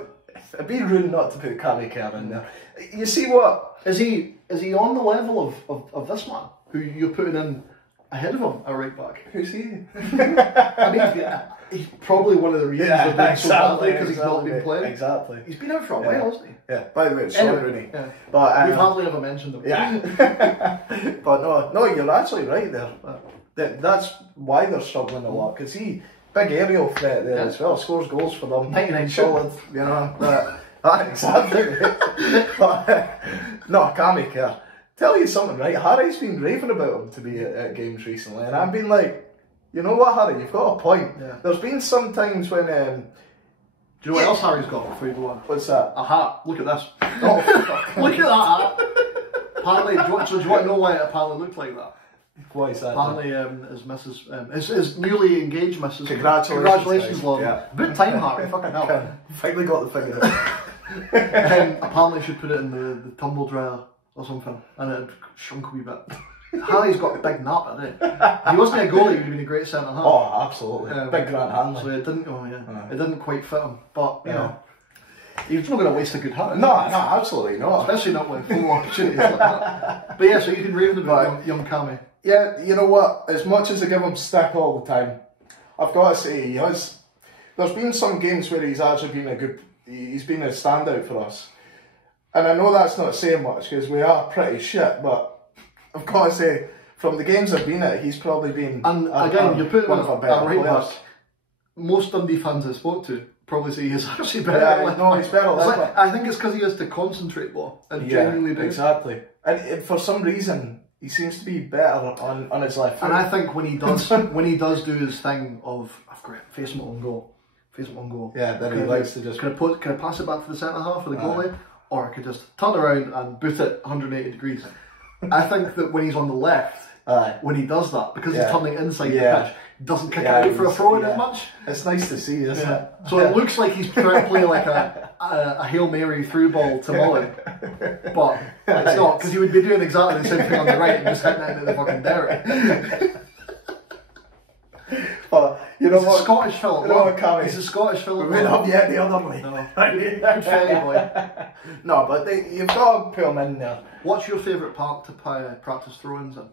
it'd be rude not to put Cammy Kerr in there. You see what? Is he on the level of this man who you're putting in ahead of him at right back? Who's he? I mean, he's probably one of the reasons they're doing so badly because he's not been playing. Exactly. He's been out for a while, hasn't he? Yeah. By the way, it's Rooney. Yeah. But we've hardly ever mentioned him. Yeah. But no, you're actually right there. That's why they're struggling a lot because big aerial threat there as well. Scores goals for them. 99 solid. You know. Exactly. But no, Cammy Kerr. Tell you something, right? Harry's been raving about him to be at games recently, and I've been like, you know what, Harry, you've got a point. Yeah. There's been some times when. Do you know what else Harry's got before you go on? What's that? A hat. Look at this. Oh, look at that hat. Apparently, do you want to know why it apparently looked like that? Why is that? Apparently, his missus, his newly engaged missus. Congratulations, love. Yeah. Good time, Harry. Fucking hell. Finally got the figure out. Apparently, she put it in the tumble dryer or something, and it shrunk a wee bit. Harry's got a big nap, hasn't he? He wasn't a goalie, he would have been a great centre half. Oh, absolutely. Big Grant Hanley. So it didn't. It didn't quite fit him, but you know. He's not going to waste a good hat. No, absolutely not. Especially not with full opportunities like that. But yeah, so you can rave about young Cammy. Yeah, you know what? As much as I give him stick all the time, I've got to say there's been some games where he's actually been he's been a standout for us. And I know that's not saying much because we are pretty shit, but I've got to say, from the games I've been at, he's probably been you put one of our better right players. Back. Most Dundee fans I spoke to probably say he's actually better. Yeah, no, he's better. I think it's because he has to concentrate more and genuinely do. Exactly. And for some reason, he seems to be better on his left foot. And I think when he does do his thing of I've got to face him on goal. Yeah, then he likes to just. Can I pass it back to the centre half for the goalie, or I could just turn around and boot it 180 degrees. I think that when he's on the left, when he does that, because he's turning inside the pitch, he doesn't kick out for a throw-in as much. It's nice to see, isn't it? So it looks like he's trying to play like a Hail Mary through ball to Mullen, but it's not, because he would be doing exactly the same thing on the right and just hitting it into the fucking Derek. But you know what? Scottish Philip. You know what, Cammy? He's a Scottish Philip. We went up yet the other way. No. Good fellow boy. No, but you've got to put him in there. What's your favourite park to practice throw-ins in?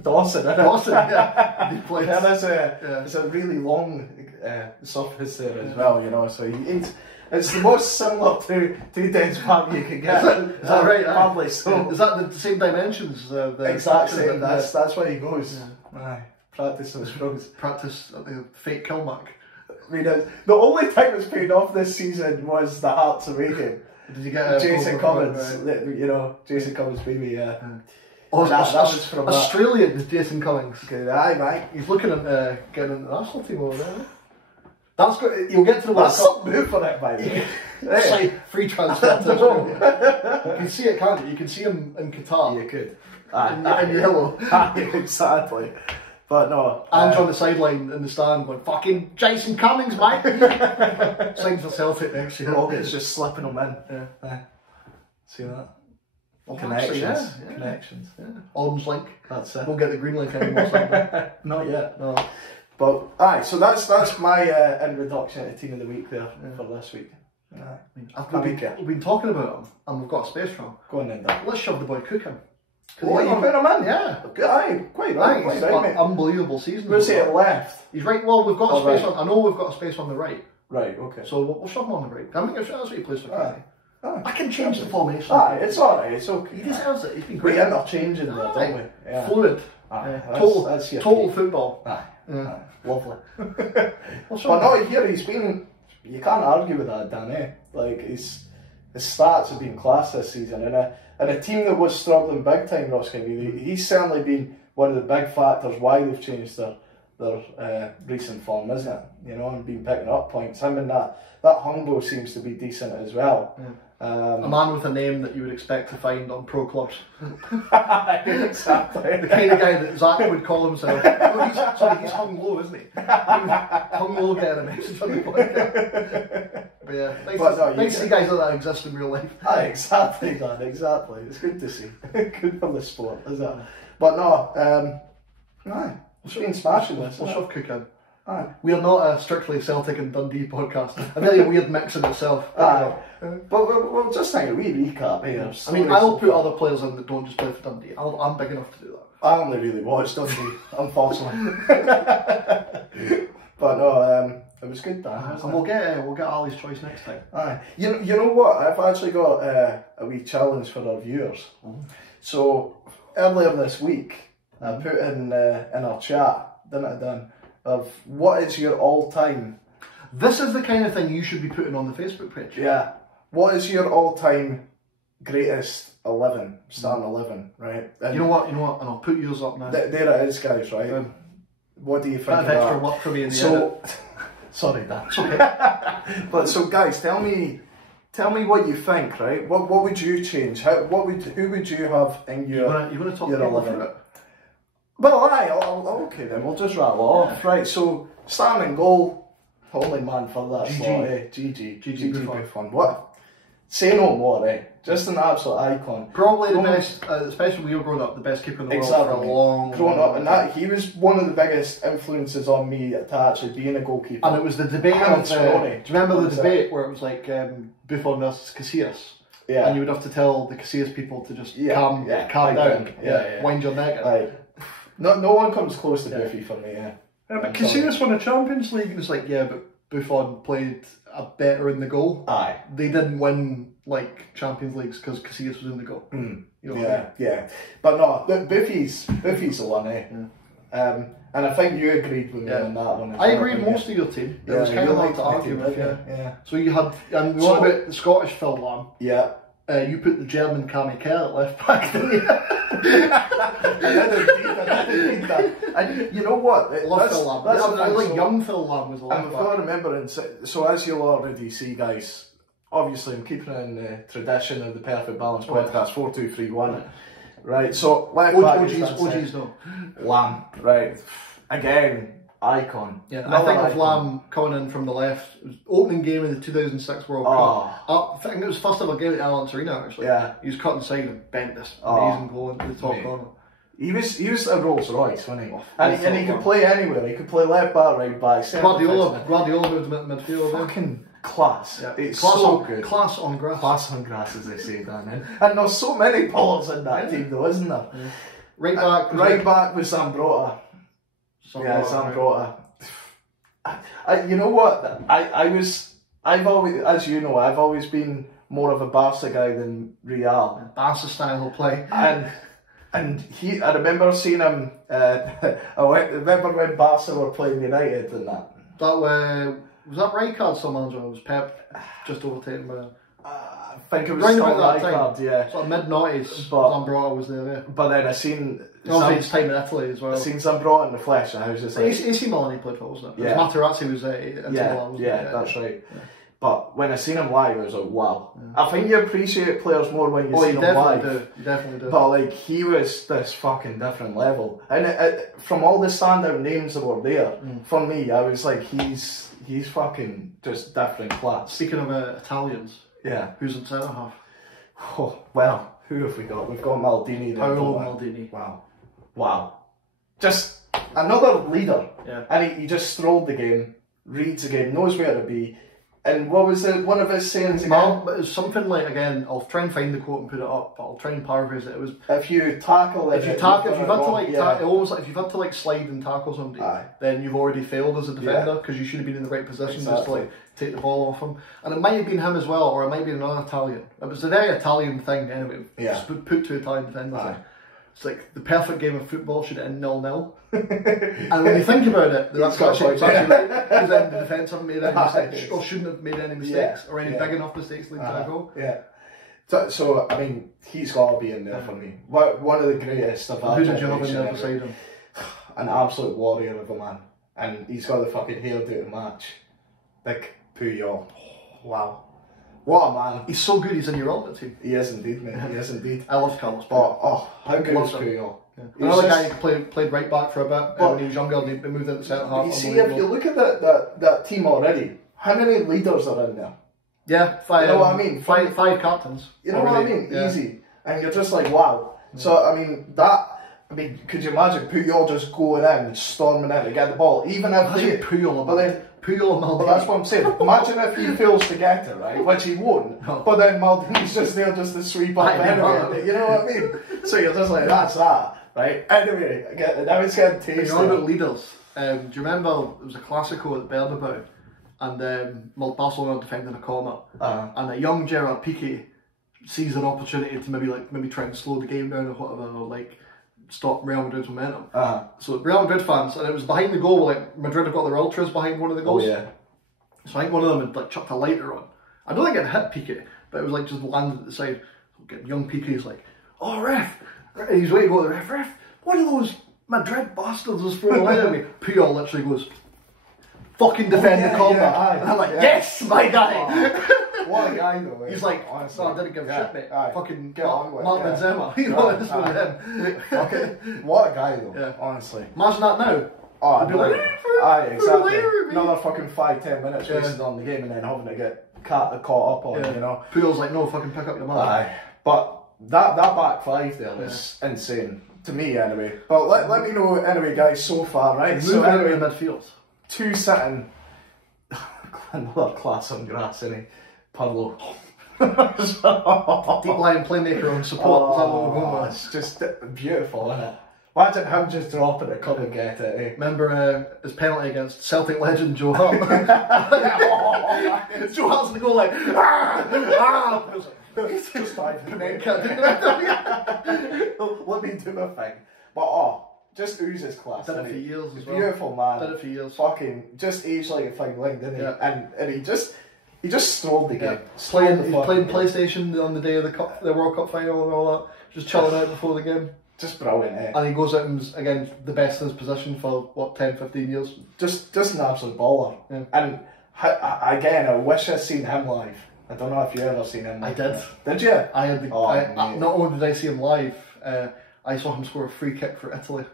Dawson, isn't it? Dawson, yeah. It's a really long surface there as well, you know, so it's the most similar to dense park you can get. Is that right? Probably so. Is that the same dimensions? Exactly same, that's where he goes. Yeah. Practice those throws. Practice at the fake Kilmark. I mean, the only time it's paid off this season was the Hearts away game. Did you get Jason Cummins? Right? You know, Jason Cummins, baby, yeah. Oh, that was from Australian, Jason Cummins. Good, aye, mate. He's looking at getting into the national team over there. That's good. You'll get to the World Cup. That's some move for it, by the way. It's like free transfer to Australia. You can see it, can't you? You can see him in Qatar. You could. In yellow. Exactly. But no. Ange on the sideline in the stand going, fucking Jason Cummings, mate. Signs for Celtic next year. Rocket's just slipping them in. Yeah. See that? Well, connections. Actually, Connections. Yeah. Orange link. That's it. Won't get the green link anymore, sadly. Not yet. No. But, aye, so that's my introduction to Team of the Week there for this week. We've been talking about him and we've got a space for him. Go on then, Dan. Let's shove the boy Cook in. Oh, you put him in? Yeah. Aye, quite right. He's got an unbelievable season. We'll say it left. He's right. Well, we've got a space on. I know we've got a space on the right. Right. Okay. So we'll shove him on the right. I think that's what he plays for. Aye. I can change the formation. Aye, it's alright. It's okay. He deserves it. He's been great. We end up changing there, don't we? Yeah. Fluid. Total football. Aye. Lovely. But no, here he's been. You can't argue with that, Dan. Eh? Like his stats have been class this season, and a team that was struggling big time, Roskilde, he's certainly been one of the big factors why they've changed their recent form, isn't it? You know, and been picking up points. Him and that Humbo seems to be decent as well. Yeah. A man with a name that you would expect to find on pro clubs. Exactly. The kind of guy that Zach would call himself. He's hung low, isn't he? Hung low getting a message on the podcast. But yeah, nice to see guys like that exist in real life. Exactly, Dan, exactly. It's good to see. Good for the sport, is it? But no, it's been smashing this. We'll shove Cook in. We are not a strictly Celtic and Dundee podcast. A very weird mix in itself. But we'll just take a wee recap here. I mean, I'll put other players in that don't just play for Dundee. I'm big enough to do that. I only really watched Dundee, unfortunately. But no, it was good, Dan. And we'll get Ali's choice next time. Aye. You know what? I've actually got a wee challenge for our viewers. So earlier this week, I put in our chat, didn't I, Dan? Of what is your all-time... This is the kind of thing you should be putting on the Facebook page. Yeah. What is your all-time greatest 11, starting 11, right? And you know what, and I'll put yours up now. There it is, guys, right? What do you think of extra work for me in the edit. Sorry, Dan. Okay. But so, guys, tell me what you think, right? What would you change? Who would you have in your... You want to talk your about it? Well, aye, okay then, we'll just rattle off. Right, so, starting in goal, holy man for that slot, eh? GG Buffon. What? Say no more, eh? Just an absolute icon. Probably the best, especially when you were growing up, the best keeper in the world for a long time. Growing up, and that, he was one of the biggest influences on me to actually being a goalkeeper. And it was the debate of, do you remember the debate where it was like Buffon versus Casillas? Yeah. And you would have to tell the Casillas people to just calm down, wind your neck. Right. No one comes close to Buffy for me, yeah. But Casillas won a Champions League, and it's like, yeah, but Buffon played better in the goal. Aye. They didn't win like Champions Leagues because Casillas was in the goal. You know yeah. But no, Buffy's the one, eh? And I think you agreed with me on that one. I agreed with most of your team. It was kind of hard to argue with. Yeah. So you had, and we talked about the Scottish Phil Lamb. Yeah. You put the German Cammy Kerr at left back, didn't you? I did indeed that. And you know what? I like young Phil Lamb was a left back. And we've got to remember, so as you'll already see, guys, obviously I'm keeping in the tradition of the Perfect Balance podcast, 4-2-3-1. right? So left back OGs no. Lamb, right? Again, icon. Yeah, I think of Lamb coming in from the left. It was opening game of the 2006 World Cup. I think it was first ever game at Allianz Arena actually. Yeah. He was cut inside and bent this amazing goal into the top corner. He was a Rolls Royce, wasn't he? And he could play anywhere. He could play left back, right back. Guardiola moved him at midfield. Fucking class. Yeah. It's class so on, good. Class on grass. Class on grass, as they say, Dan. And there's so many pillars in that team, though, isn't there? Yeah. Right back was Zambrotta. Zambrotta. You know what? I've always, as you know, I've always been more of a Barca guy than Real. Barca style of play. And I remember seeing him. I remember when Barca were playing United and that. Was that Rijkaard still manager? Or was Pep just overtaken by? I think it was still Rijkaard, yeah. Sort of mid-90s. Zambrotta was there. Yeah. But then I seen. Obviously, his time in Italy as well. I seen Zambrotta in the flesh, and I was just like. AC Milan he played for, wasn't it? Yeah. Materazzi was Milan, wasn't it? Yeah, that's right. Yeah. But when I seen him live, I was like, wow. Yeah. I think you appreciate players more when you see them live. You definitely do. But like, he was this fucking different level. And from all the standout names that were there, for me, I was like, he's fucking just different class. Speaking of Italians, yeah, who's in centre half? Oh, well, who have we got? We've got Maldini. Paolo Maldini. Wow. Just another leader. Yeah. And he just strolled the game, reads the game, knows where to be. And what was one of his sayings again? It was something like, again, I'll try and find the quote and put it up, but I'll try and paraphrase it. It was, if you've had to like slide and tackle somebody, then you've already failed as a defender because you should have been in the right position just to like take the ball off him. And it might have been him as well, or it might be another Italian. It was a very Italian thing anyway. Just put two Italian defenders. It's like the perfect game of football should end 0-0. And when you think about it, that's actually right. Because then the defence haven't made any mistakes, or shouldn't have made any mistakes, or any big enough mistakes to lead to a goal. Yeah. So, I mean, he's got to be in there for me. One of the greatest of our generation. Who did you have in there beside him? An absolute warrior of a man. And he's got the fucking hairdo to match. Big Puyol. Wow. What a man. He's so good, he's in your ultimate team. He is indeed, mate. He is indeed. I love Carlos Puyol. But, how good is Puyol? Yeah. Another guy who played right back for a bit when he was younger and he moved into centre half. You see, if you look at that team already, how many leaders are in there? Yeah, five. You know what I mean? Five captains. You know what I mean? Yeah. Easy. And you're just like, wow. Yeah. So, could you imagine Puyol just going in and storming in to get the ball? Even if Puyol and Maldini. But that's what I'm saying. Imagine if he fails to get it, right? Which he won't. No. But then Maldini's just there just to sweep up anyway. You know what I mean? So you're just like, that's that. Right? Anyway, now it's getting tasty. You know about leaders. Do you remember it was a Classico at Bernabeu and Barcelona defending a corner and a young Gerard Piqué sees an opportunity to maybe try and slow the game down or whatever, or like stop Real Madrid's momentum. So Real Madrid fans, and it was behind the goal, like Madrid have got their ultras behind one of the goals. Oh yeah. So I think one of them had like chucked a lighter on. I don't think it hit Piqué, but it was like just landed at the side. Young Piqué's like, oh ref! And he's waiting to go to the ref. One of those Madrid bastards was throwing away at me. Puyol literally goes, fucking defend the corner. And I'm like, yes, my guy. What a guy though. He's like, honestly, I didn't give a shit, mate. Fucking get on with it. Mark Benzema. You know, this was him. Okay. What a guy though. Honestly. Imagine that now. Oh, I'd be like, exactly. Another fucking 5-10 minutes wasted on the game and then having to get caught up on, you know. Puyol's like, no, fucking pick up your man. But that back five there is insane. To me, anyway. But let me know, anyway, guys, so far, right? So, anyway, in midfield. Two sitting. Another class on grass, innit? Pirlo. Deep line playmaker on support. Is that what we're going with? It's just beautiful, isn't it? Imagine him just dropping it, come and get it, eh? Remember his penalty against Celtic legend Joe Hart? Joe Hart's going to go like, just dive in there. Let me do my thing. But just oozes class. Did it for years as well. Beautiful man. Did it for years. Fucking just aged like a fine wine, didn't he? And he just strolled the game. He's playing PlayStation on the day of the World Cup final and all that. Just chilling out before the game. Just brilliant, eh? And he goes out and is, again, the best in his position for, 10-15 years. Just an absolute baller. Yeah. And again, I wish I'd seen him live. I don't know if you ever seen him live. I did. Did you? I had not only did I see him live, I saw him score a free kick for Italy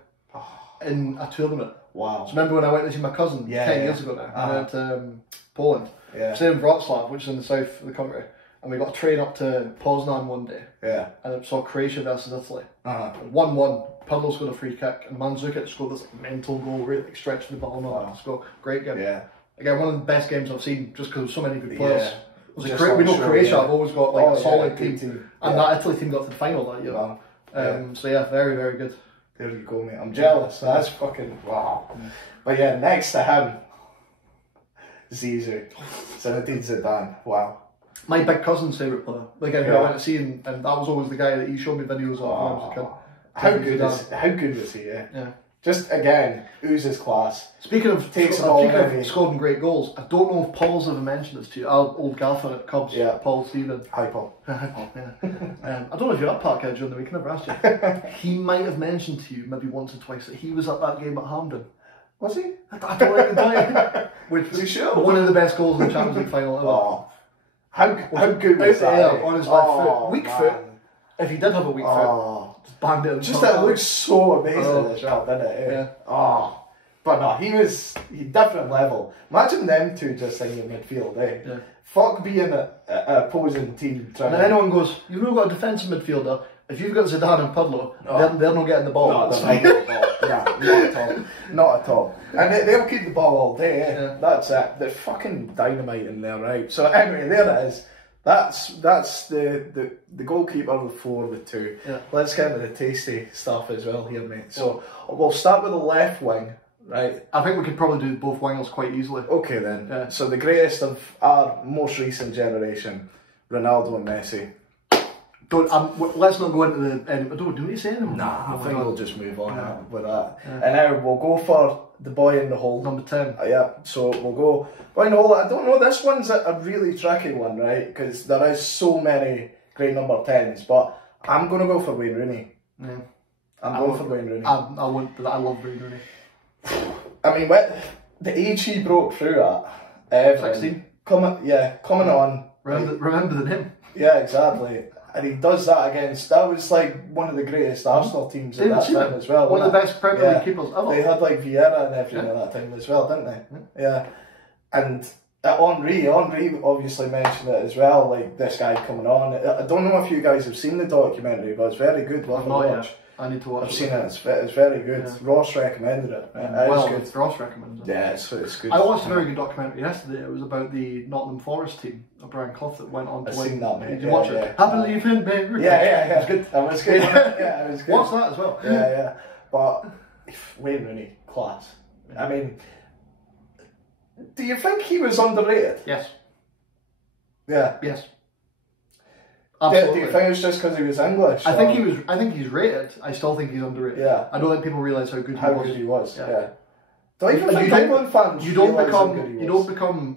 in a tournament. Wow. So remember when I went to see my cousin 10 years ago now? I went to Poland. Stayed in Wrocław, which is in the south of the country. And we got a train up to Poznan one day. Yeah. And I saw Croatia versus Italy. 1-1. Pirlo scored a free kick, and Mandzukic scored this mental goal, really stretching the ball on. Score. Great game. Yeah. Again, one of the best games I've seen, just because of so many good players. We know Croatia have always got like a solid team. And that Italy team got to the final that year. So yeah, very, very good. There you go, mate. I'm jealous. That's fucking wow. But yeah, next to him, Zizou. Zinedine Zidane. Wow. My big cousin's favourite player. Again, who I went to see, and that was always the guy that he showed me videos of when I was a kid. How good was he? Yeah. Just again, oozes class. Speaking of scoring great goals, I don't know if Paul's ever mentioned this to you. Our old gaffer at Cubs, Paul Stephen. Hi, Paul. Hi, Paul. Yeah. I don't know if you're at Parkhead during the week. I never asked you. He might have mentioned to you maybe once or twice that he was at that game at Hampden. Was he? I don't know. Which was sure? One of the best goals in the Champions League final ever. How good was that? On his left foot, weak foot. If he did have a weak foot, just banged it. Just that looks so amazing as well, doesn't it? Yeah. But no, he different level. Imagine them two just in your midfield, Yeah. Fuck being a opposing team. And anyone goes, you've not got a defensive midfielder. If you've got Zidane and Pirlo, they're not getting the ball. No, they're not getting the ball. Yeah, not at all. Not at all. And they'll keep the ball all day. Yeah. That's it. They're fucking dynamite in there, right? So anyway, there it is. That's the goalkeeper with 4 with 2. Yeah. Let's get into the tasty stuff as well here, mate. So we'll start with the left wing, right? I think we could probably do both wingers quite easily. Okay then. Yeah. So the greatest of our most recent generation, Ronaldo and Messi. Let's not go into the. Do we say anymore? Nah, I think we'll just move on with that. Yeah. And now we'll go for the boy in the hole. Number 10. So we'll go boy in the hole. I don't know. This one's a really tricky one, right? Because there is so many great number 10s. But I'm going to go for Wayne Rooney. Yeah. I'm going for Wayne Rooney. I love Wayne Rooney. I mean, with the age he broke through at 16. Coming on. Remember the name. Yeah, exactly. And he does that that was like one of the greatest Arsenal teams at that time as well. One of the best Premier League keepers ever. They had like Vieira and everything at that time as well, didn't they? Yeah. And Henry obviously mentioned it as well, like this guy coming on. I don't know if you guys have seen the documentary, but it's very good. I need to watch it. I've seen it. It's very good. Yeah. Ross recommended it. Good. Ross recommended it. Yeah, it's good. I watched a very good documentary yesterday. It was about the Nottingham Forest team of Brian Clough that went on to win. Seen that, mate. Did you watch it? I believe in baby. Yeah. It was good. That was good. Yeah, it was good. Watch that as well. Yeah. But Wayne Rooney, class. I mean, do you think he was underrated? Yes. Yeah. Yes. Absolutely. Do you think it's just because he was English? I think he's rated. I still think he's underrated. Yeah. I don't think people realise how good he was. Yeah. Don't even think England fans you don't become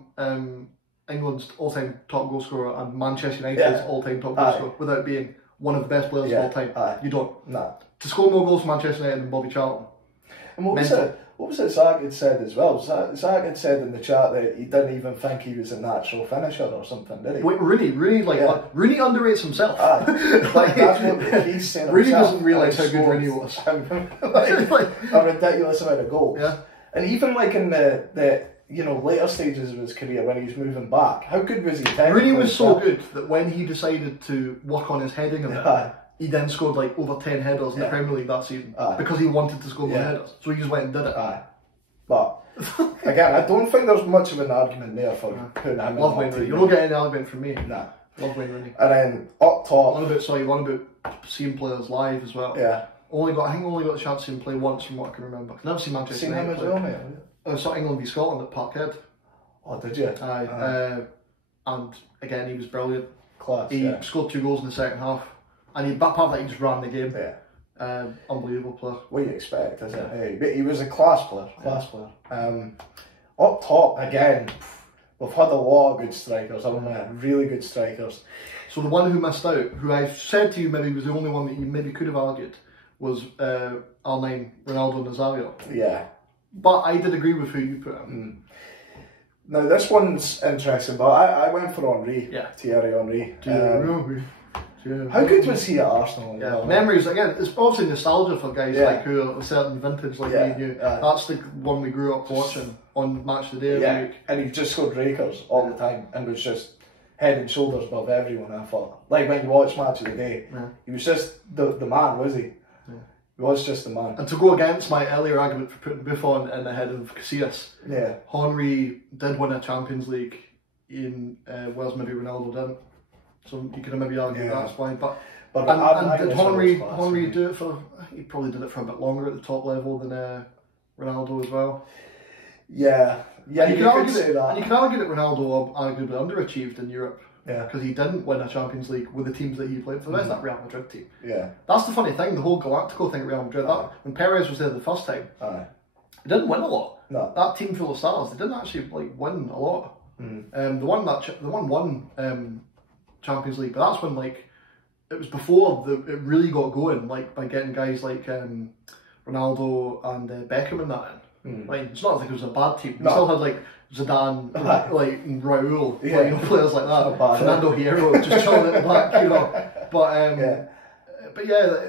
England's all-time top goal scorer and Manchester United's all-time top goal scorer without being one of the best players of all time. You don't. Nah. To score more goals for Manchester United than Bobby Charlton. And what was it Zach had said as well? Zach had said in the chat that he didn't even think he was a natural finisher or something, did he? Wait, Rooney Rooney underrates himself. That's what he's saying. Rooney doesn't realise how good Rooney was. A ridiculous amount of goals. Yeah. And even like in the later stages of his career when he was moving back, how good was he? Rooney was so good that when he decided to work on his heading a bit, he then scored like over 10 headers in the Premier League that season because he wanted to score more headers. So he just went and did it. But again, I don't think there's much of an argument there for putting him in. Love Wayne Rooney. You don't get any argument from me. Nah. Love Wayne Rooney. And then up top, one about seeing players live as well. Yeah. I think only got the chance to see him play once from what I can remember. I've never seen Manchester United him as well, mate. I saw England v Scotland at Parkhead. Oh, did you? And again, he was brilliant. Class. He scored 2 goals in the second half. And apart from that, he just ran the game. Yeah. Unbelievable player. What do you expect, isn't it? Hey, but he was a class player. Up top, again, we've had a lot of good strikers, haven't we? Really good strikers. So the one who missed out, who I said to you maybe was the only one that you maybe could have argued, was R9, Ronaldo Nazario. Yeah. But I did agree with who you put him. Now this one's interesting, but I went for Henry. Yeah. Thierry Henry. Yeah. How good was he at Arsenal? Yeah, memories again. It's obviously nostalgia for guys like who are a certain vintage like me and you. That's the one we grew up watching on Match of the Day every week. And he just scored rakers all the time, and was just head and shoulders above everyone. I thought, like when you watch Match of the Day, he was just the man, was he? He was just the man. And to go against my earlier argument for putting Buffon in ahead of Casillas, Henry did win a Champions League in whereas maybe Ronaldo didn't. So you could maybe argue that's why. But did Henry do it for? He probably did it for a bit longer at the top level than Ronaldo as well. Yeah, and you could argue that Ronaldo arguably underachieved in Europe. Yeah, because he didn't win a Champions League with the teams that he played for. That's that Real Madrid team. Yeah, that's the funny thing. The whole Galactico thing at Real Madrid. When Perez was there the first time, he didn't win a lot. No, that team full of stars, they didn't actually win a lot. The one won Champions League, but that's when it was before it really got going. By getting guys like Ronaldo and Beckham and that in. It's not like it was a bad team. We still had Zidane, Raul, players like that. Fernando Hierro just chilling at the back, But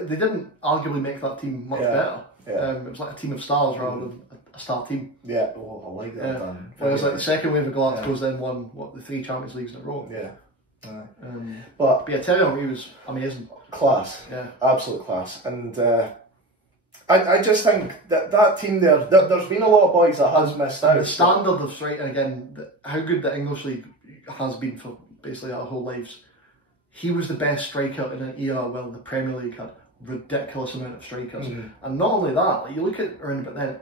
they didn't arguably make that team much better. It was like a team of stars rather than a star team. Yeah, I like that. Whereas the second wave of Galacticos then won the 3 Champions Leagues in a row. Yeah. But Thierry Henry was amazing. Class. Yeah. Absolute class. And I just think that team there's been a lot of boys that has missed out. The standard of striking, again, how good the English League has been for basically our whole lives. He was the best striker in an era where the Premier League had ridiculous amount of strikers. And not only that, you look at around about then,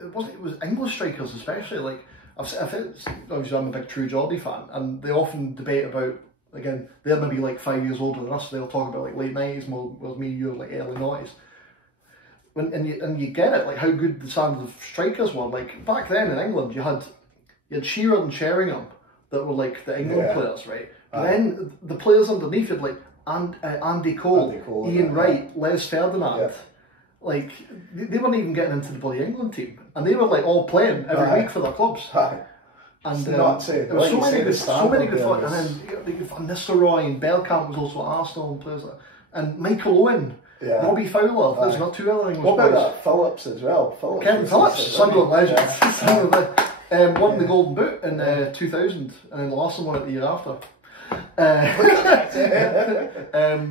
it was English strikers especially. Obviously I'm a big True Geordie fan, and they often debate about, again, they're maybe 5 years older than us, so they'll talk about late 90s, whereas me and you are early 90s. And you get it, how good the standard of strikers were. Back then in England, you had Shearer and Sheringham that were the England players, right? But then the players underneath it, Andy Cole, Ian Wright, Les Ferdinand, they weren't even getting into the bloody England team, and they were all playing every week for their clubs. And there was so many good fun. And then Van Nistelrooy and Bergkamp was also at Arsenal and players and Michael Owen. Yeah. Robbie Fowler, there's not 2 other English boys. What about that? Phillips as well? Kevin Phillips, Sunderland legend. Won the Golden Boot in 2000, and then Larson won it the year after.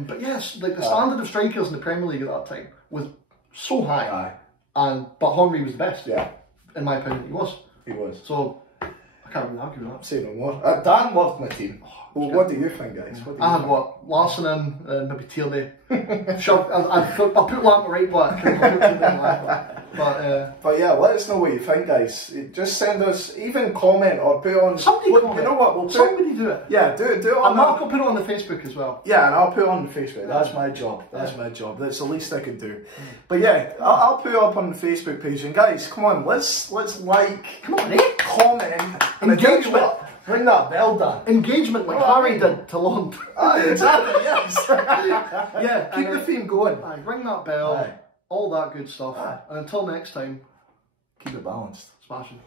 But yes, the standard of strikers in the Premier League at that time was so high. But Henry was the best. Yeah, in my opinion, he was. He was. So I can't really argue with that. Say no more. Dan loved my team. Well, what do you think, guys? I had Larson in, maybe Tierney. I put Lamp right back. But yeah, let us know what you think, guys. Just send us, even comment or put on. Somebody comment. You know what? Somebody do it. Yeah, do it on. And Marc will put it on the Facebook as well. Yeah, and I'll put it on the Facebook. That's my job. That's the least I can do. But yeah, I'll put it up on the Facebook page. And guys, come on, let's come on, comment, engagement. Ring that bell, Dan. Engagement Harry did to Lund. Exactly, yes. Keep the theme going. Ring that bell, all that good stuff. And until next time, keep it balanced. Smashing.